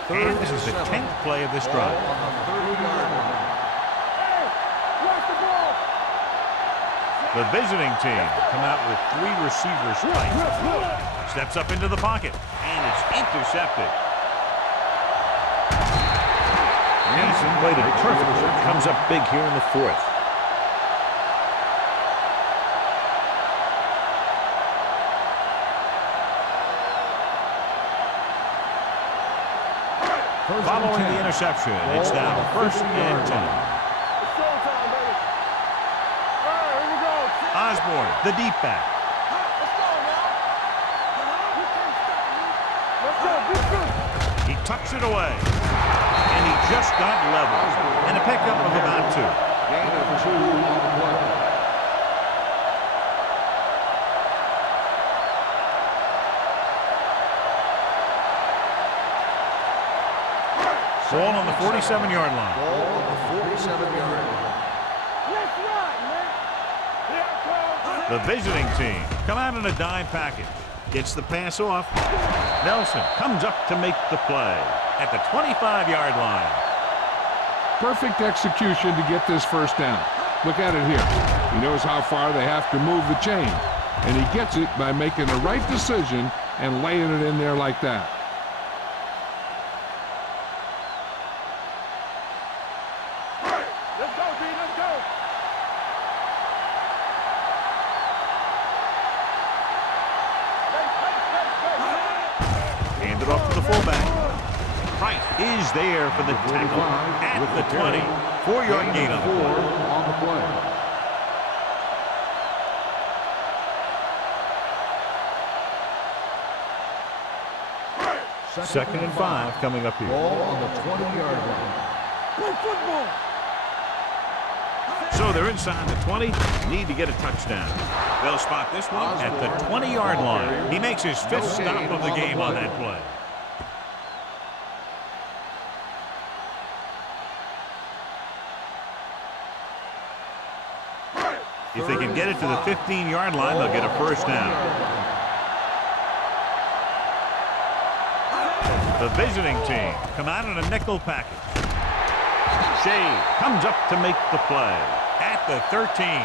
And this is the 10th play of this drive. The visiting team come out with 3 receivers tight. Steps up into the pocket, and it's intercepted. Hansen played it perfectly. Comes up big here in the 4th. Following the interception, it's now 1st and 10. Osborne, the deep back. He tucks it away. And he just got level. And a pickup of about 2. Gain of 2 on the play. Ball on the 47-yard line. Ball on the 47-yard line. The visiting team come out in a dime package. Gets the pass off. Nelson comes up to make the play at the 25-yard line. Perfect execution to get this first down. Look at it here. He knows how far they have to move the chain, and he gets it by making the right decision and laying it in there like that. Let's go, D. Let's go. Hand it off to the fullback. Price is there for the tackle at the 20. 4-yard gain on the play. Second and 5 coming up here. Ball on the 20-yard line. Play football. So they're inside the 20. Need to get a touchdown. They'll spot this one at the 20-yard line. He makes his 5th stop of the game on that play. If they can get it to the 15-yard line, they'll get a first down. The visiting team come out in a nickel package. Shea comes up to make the play at the 13.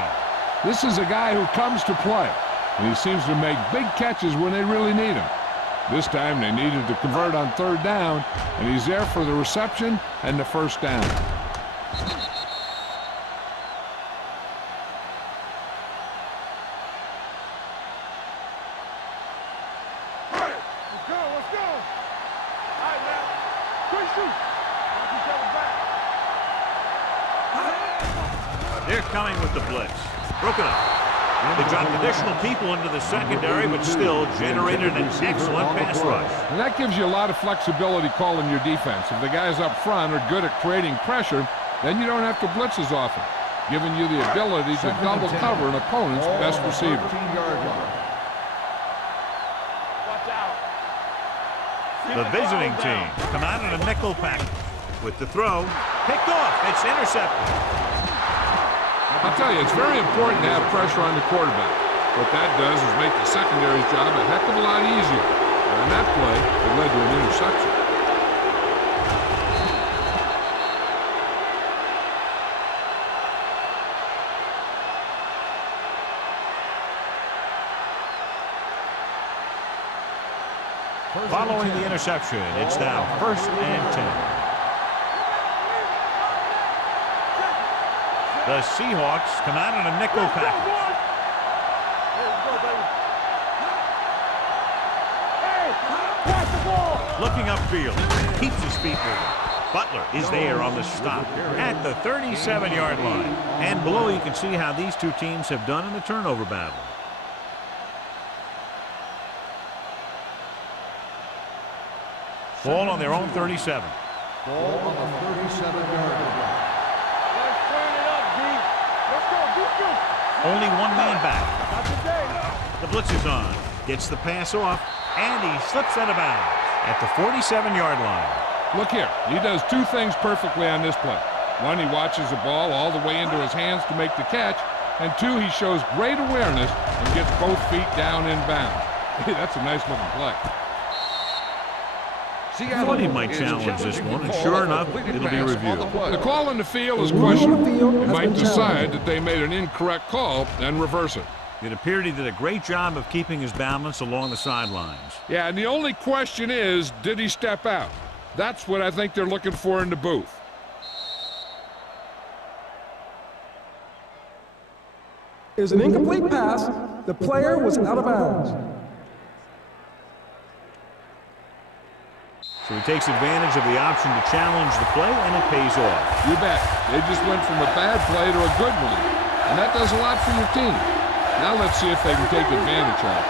This is a guy who comes to play, and he seems to make big catches when they really need him. This time they needed to convert on 3rd down, and he's there for the reception and the first down. They're coming with the blitz. Broken up. They dropped additional people into the secondary, but still generated an excellent pass rush. And that gives you a lot of flexibility calling your defense. If the guys up front are good at creating pressure, then you don't have to blitz as often, giving you the ability to double cover an opponent's best receiver. The visiting team come out in a nickel package. With the throw, picked off. It's intercepted. I'll tell you, it's very important to have pressure on the quarterback. What that does is make the secondary's job a heck of a lot easier. And on that play, it led to an interception. Following the interception, it's now 1st and 10. The Seahawks come out in a nickel package. Looking upfield, keeps his feet moving. Butler is there on the stop at the 37-yard line. And below you can see how these two teams have done in the turnover battle. Ball on their own 37. Ball on the 37-yard line. Only one man back. The blitz is on. Gets the pass off, and he slips out of bounds at the 47-yard line. Look here. He does 2 things perfectly on this play. 1, he watches the ball all the way into his hands to make the catch. And 2, he shows great awareness and gets both feet down in bounds. Hey, that's a nice-looking play. Thought he might challenge this one, and sure enough, it'll be reviewed. The call on the field is questionable. He might decide that they made an incorrect call and reverse it. It appeared he did a great job of keeping his balance along the sidelines. Yeah, and the only question is, did he step out? That's what I think they're looking for in the booth. It was an incomplete pass. The player was out of bounds. So he takes advantage of the option to challenge the play, and it pays off. You bet. They just went from a bad play to a good one. And that does a lot for your team. Now let's see if they can take advantage of it.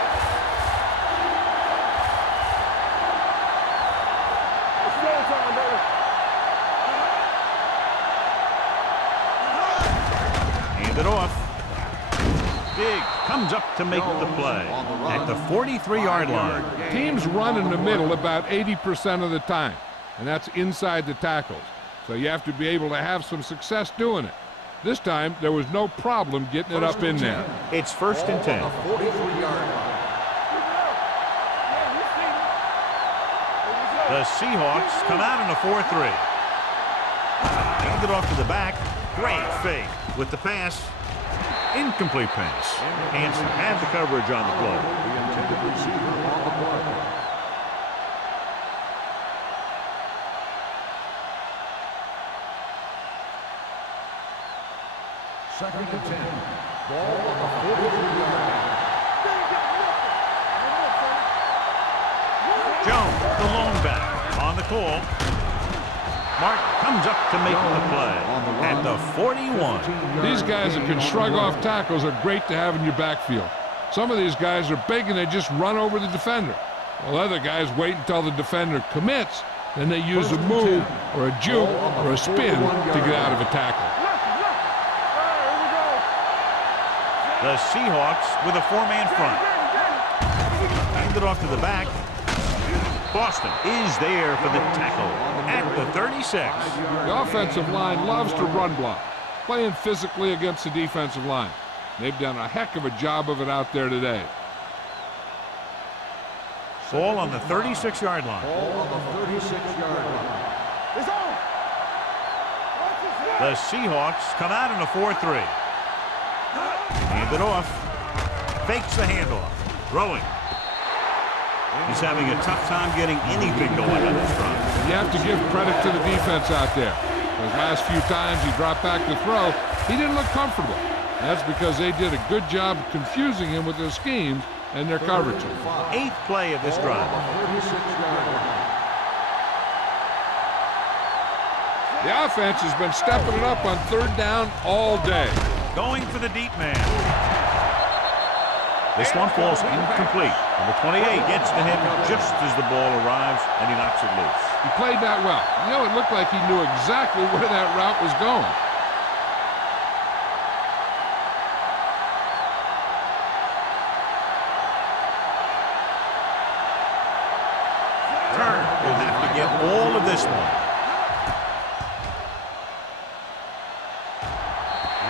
Hand it off. Big comes up to make the play at the 43-yard line. Teams run in the middle about 80% of the time, and that's inside the tackles. So you have to be able to have some success doing it. This time, there was no problem getting it up in there. It's 1st and 10. 43-yard line. The Seahawks come out in a 4-3. Hand it off to the back. Great fake with the pass. Incomplete pass. Hanson had the coverage on the play. The intended receiver on the play. Second and 10. Ball on the 43-yard line. Jones, the lone back, on the call. Mark comes up to make the play at the 41. These guys that can shrug off tackles are great to have in your backfield. Some of these guys are big and they just run over the defender. While other guys wait until the defender commits, then they use a move or a juke or a spin to get out of a tackle. The Seahawks with a four-man front. Hand it off to the back. Boston is there for the tackle at the 36. The offensive line loves to run block, playing physically against the defensive line. They've done a heck of a job of it out there today. Ball on the 36-yard line. Ball on the 36-yard line. It's on. The Seahawks come out in a 4-3. Hand it off. Fakes the handoff. Throwing. He's having a tough time getting anything going on this front. You have to give credit to the defense out there. Those last few times he dropped back to throw, he didn't look comfortable. That's because they did a good job confusing him with their schemes and their coverages. 8th play of this drive. The offense has been stepping it up on third down all day. Going for the deep man. This one falls incomplete. Number 28 gets to him just as the ball arrives, and he knocks it loose. He played that well. You know, it looked like he knew exactly where that route was going. Turner will have to get all of this one.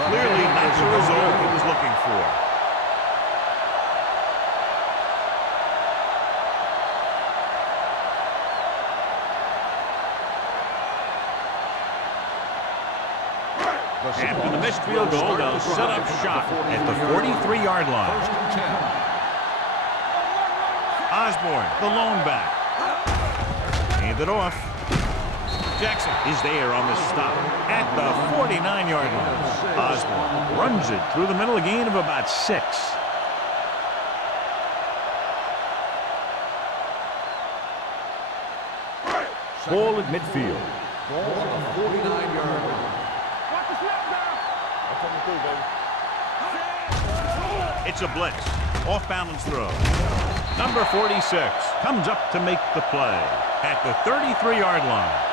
Clearly not the result he was looking for. After the missed field goal, they'll set up shop at the 43-yard line. Osborne, the lone back. Hand it off. Jackson is there on the stop at the 49-yard line. Osborne runs it through the middle, a gain of about 6. Ball at midfield. Ball on the 49-yard line. It's a blitz. Off balance throw. Number 46 comes up to make the play at the 33-yard line.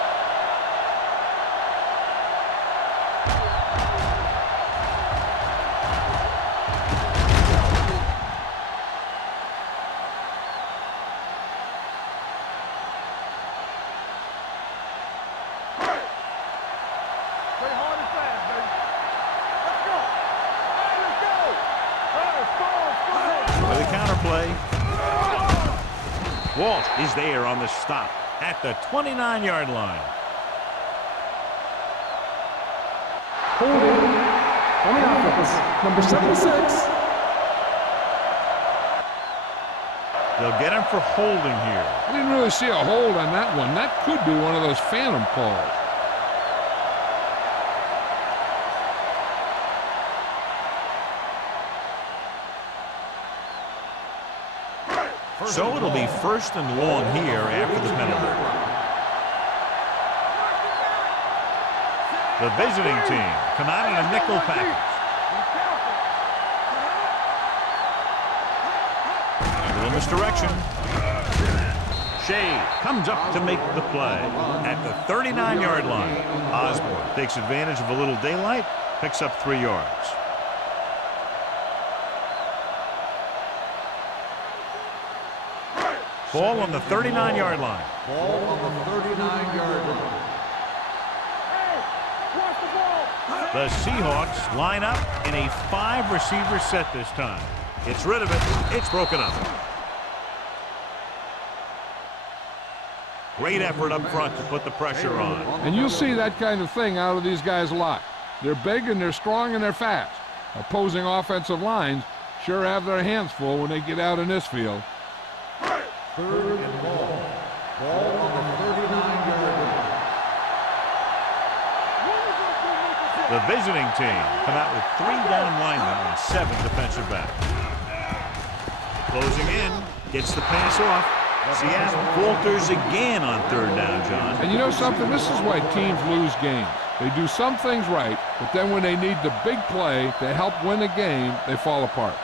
Walt is there on the stop at the 29-yard line. Holding on the offense, number 76. They'll get him for holding here. I didn't really see a hold on that one. That could be one of those phantom calls. So it'll be first and long here after the penalty. The visiting team come out in a nickel package. A little misdirection. Shea comes up to make the play at the 39-yard line. Osborne takes advantage of a little daylight, picks up 3 yards. Ball on the 39-yard line. Ball on the 39-yard line. The Seahawks line up in a 5-receiver set this time. It's rid of it. It's broken up. Great effort up front to put the pressure on. And you'll see that kind of thing out of these guys a lot. They're big and they're strong and they're fast. Opposing offensive lines sure have their hands full when they get out in this field. Third and long. Ball on the 39-yard line. The visiting team come out with 3 down linemen and 7 defensive backs. Closing in, gets the pass off, Seattle falters again on third down, John. And you know something? This is why teams lose games. They do some things right, but then when they need the big play to help win a game, they fall apart.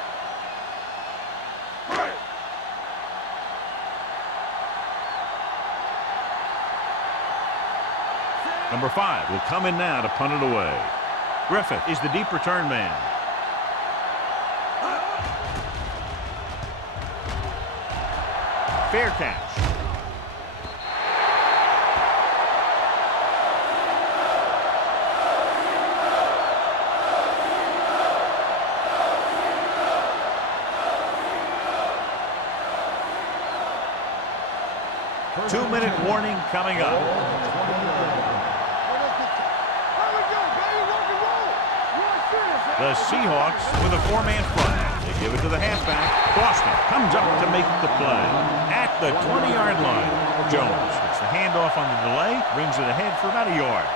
Number 5 will come in now to punt it away. Griffith is the deep return man. Fair catch. Two-minute warning coming up. The Seahawks with a four-man front. They give it to the halfback. Boston comes up to make the play. At the 20-yard line, Jones gets the handoff on the delay, brings it ahead for about a yard.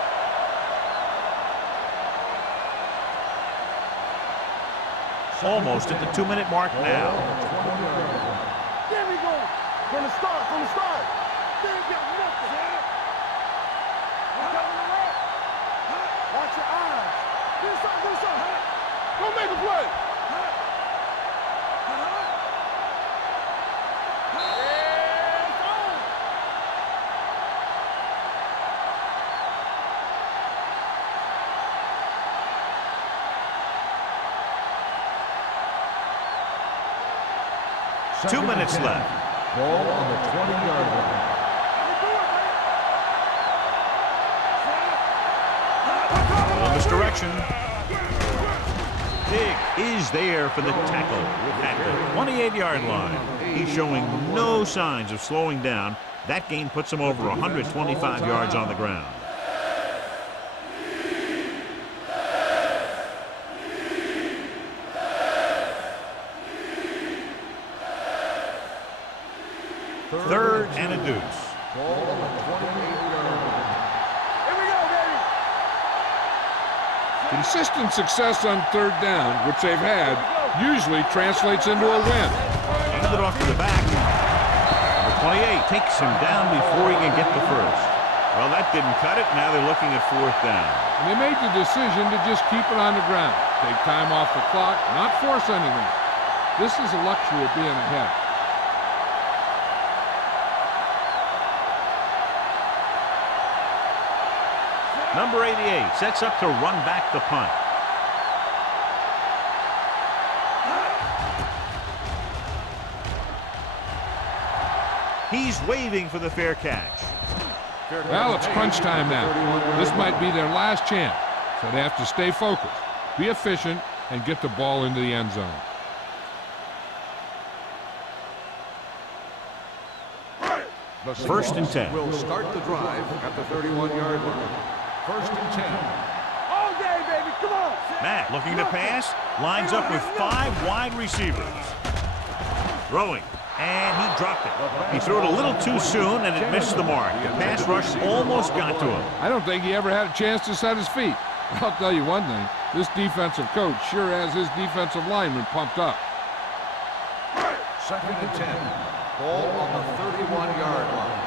Almost at the 2-minute mark now. There we go. From the start, from the start. They ain't got nothing. Watch your eyes. Do something. Go make a play. Two minutes left. Ball on the 20-yard line. Little misdirection. Big is there for the tackle at the 28-yard line. He's showing no signs of slowing down. That gain puts him over 125 yards on the ground. Third and a deuce. Ball on the 28-yard line. Here we go, baby. Consistent success on third down, which they've had, usually translates into a win. Hand it off to the back. Number 28 takes him down before he can get the first. Well, that didn't cut it. Now they're looking at fourth down. And they made the decision to just keep it on the ground. Take time off the clock, not force anything. This is a luxury of being ahead. Number 88 sets up to run back the punt. He's waving for the fair catch. Well, it's crunch time now. This might be their last chance, so they have to stay focused, be efficient, and get the ball into the end zone. The First and 10. will start the drive at the 31-yard line. First and 10. All day, baby. Come on. Matt looking to pass, lines up with 5 wide receivers. Throwing, and he dropped it. He threw it a little too soon, and it missed the mark. The pass rush almost got to him. I don't think he ever had a chance to set his feet. I'll tell you one thing, this defensive coach sure has his defensive linemen pumped up. Second and 10. Ball on the 31-yard line.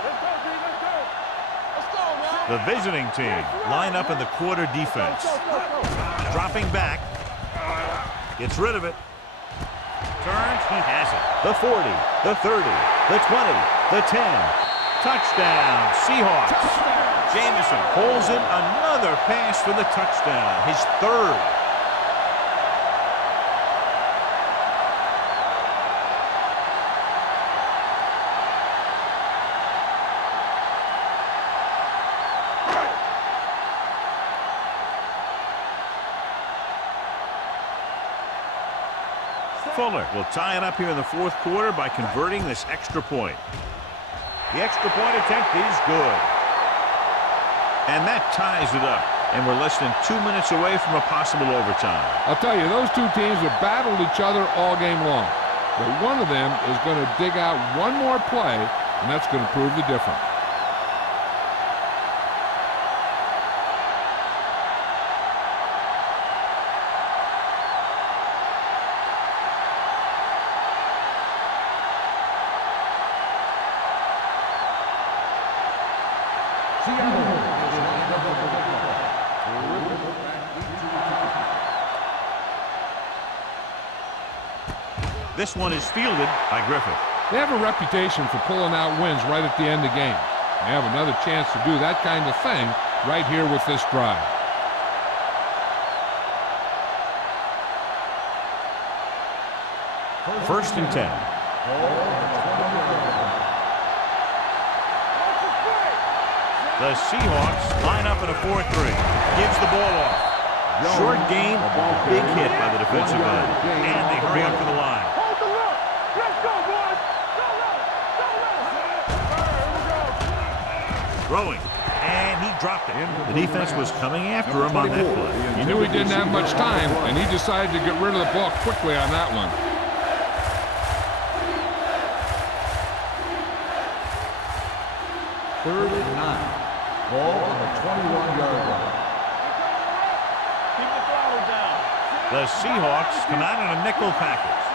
Let's go, D. Let's go. Let's go, man. The visiting team line up in the quarter defense. Dropping back. Gets rid of it. Turns. He has it. The 40, the 30, the 20, the 10. Touchdown, Seahawks. Jamison pulls in another pass for the touchdown. His third. Fuller will tie it up here in the fourth quarter by converting this extra point. The extra point attempt is good. And that ties it up. And we're less than 2 minutes away from a possible overtime. I'll tell you, those two teams have battled each other all game long. But one of them is going to dig out one more play, and that's going to prove the difference. This one is fielded by Griffith. They have a reputation for pulling out wins right at the end of the game. They have another chance to do that kind of thing right here with this drive. First and 10. The Seahawks line up in a 4-3. Gives the ball off. Short gain, big hit by the defensive end. And they hurry up to the line. Hold the look. Let's go, boys. Throwing. And he dropped it. The defense was coming after him on that play. He knew he didn't have much time, and he decided to get rid of the ball quickly on that one. Third and 9. Ball on the 21-yard line. Keep the throttle down. The Seahawks come out in a nickel package.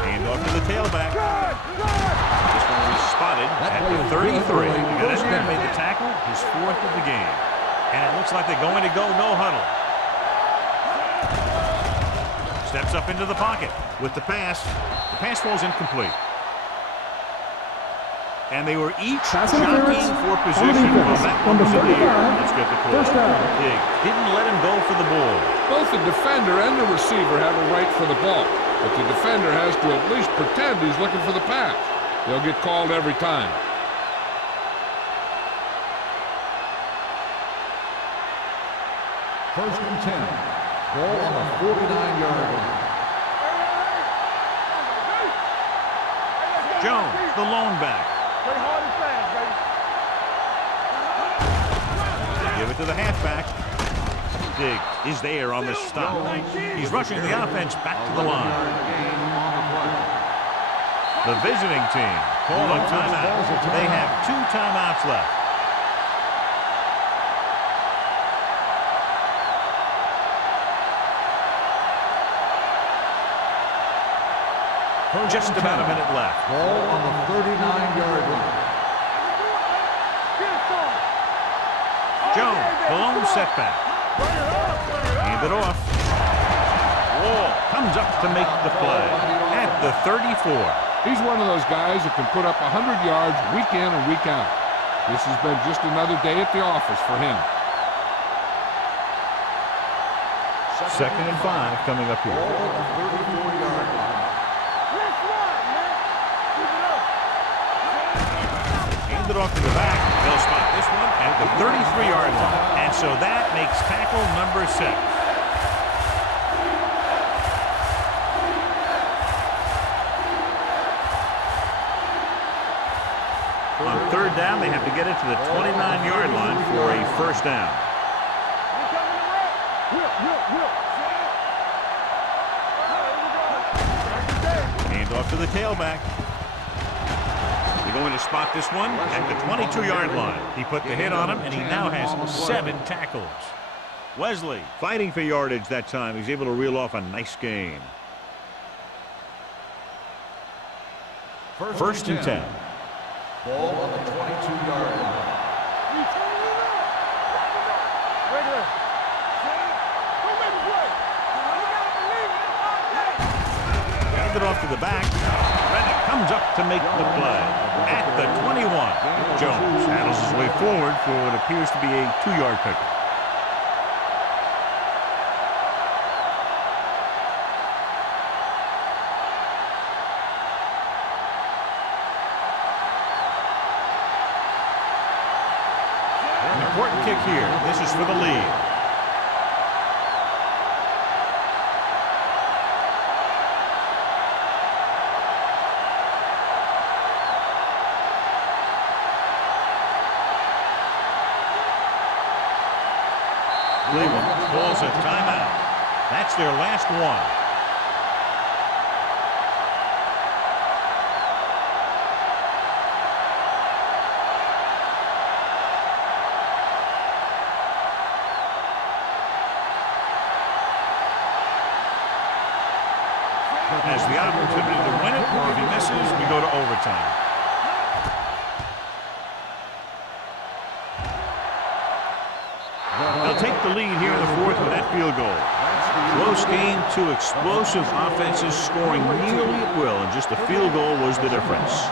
Hand off to the tailback. This one was spotted at the 33. He got in there and made the tackle, his 4th of the game. And it looks like they're going to go no huddle. Steps up into the pocket with the pass. The pass falls incomplete. And they were each jockeying for position. Well, that one was in the air. Let's get the call. Big didn't let him go for the ball. Both the defender and the receiver have a right for the ball, but the defender has to at least pretend he's looking for the pass. They'll get called every time. First and 10. Ball on the 49-yard line. Jones, the lone back. Play hard and fast, baby. They give it to the halfback. Diggs is there on the stop. He's rushing the offense back to the line. The visiting team called a timeout. They have 2 timeouts left. Just about a minute left. Ball on the 39-yard line. Jones, the lone setback. Hand it off. Wall comes up to make the play at the 34. He's one of those guys that can put up 100 yards week in and week out. This has been just another day at the office for him. Second and 5 coming up here. Ball on the 34-yard line. Hand it off to the back. They'll spot this one at the 33-yard line. And so that makes tackle number 6. On third down, they have to get it to the 29-yard line for a first down. Hand off to the tailback. They're going to spot this one at the 22-yard line. He put the hit on him, and he now has 7 tackles. Wesley fighting for yardage that time. He's able to reel off a nice gain. First and 10. Ball on the 22-yard line. Hand it off to the back. Reddick comes up to make the play at the 21. Jones handles his way forward for what appears to be a 2-yard pickup. An important kick here. This is for the lead. Cleveland calls a timeout. That's their last one. Has the opportunity to win it, or if he misses, we go to overtime. the lead here in the fourth with that field goal. Close game, two explosive offenses scoring nearly at will, and just the field goal was the difference.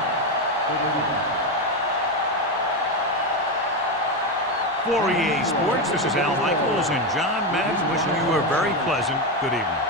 For EA Sports, this is Al Michaels and John Madden wishing you a very pleasant good evening.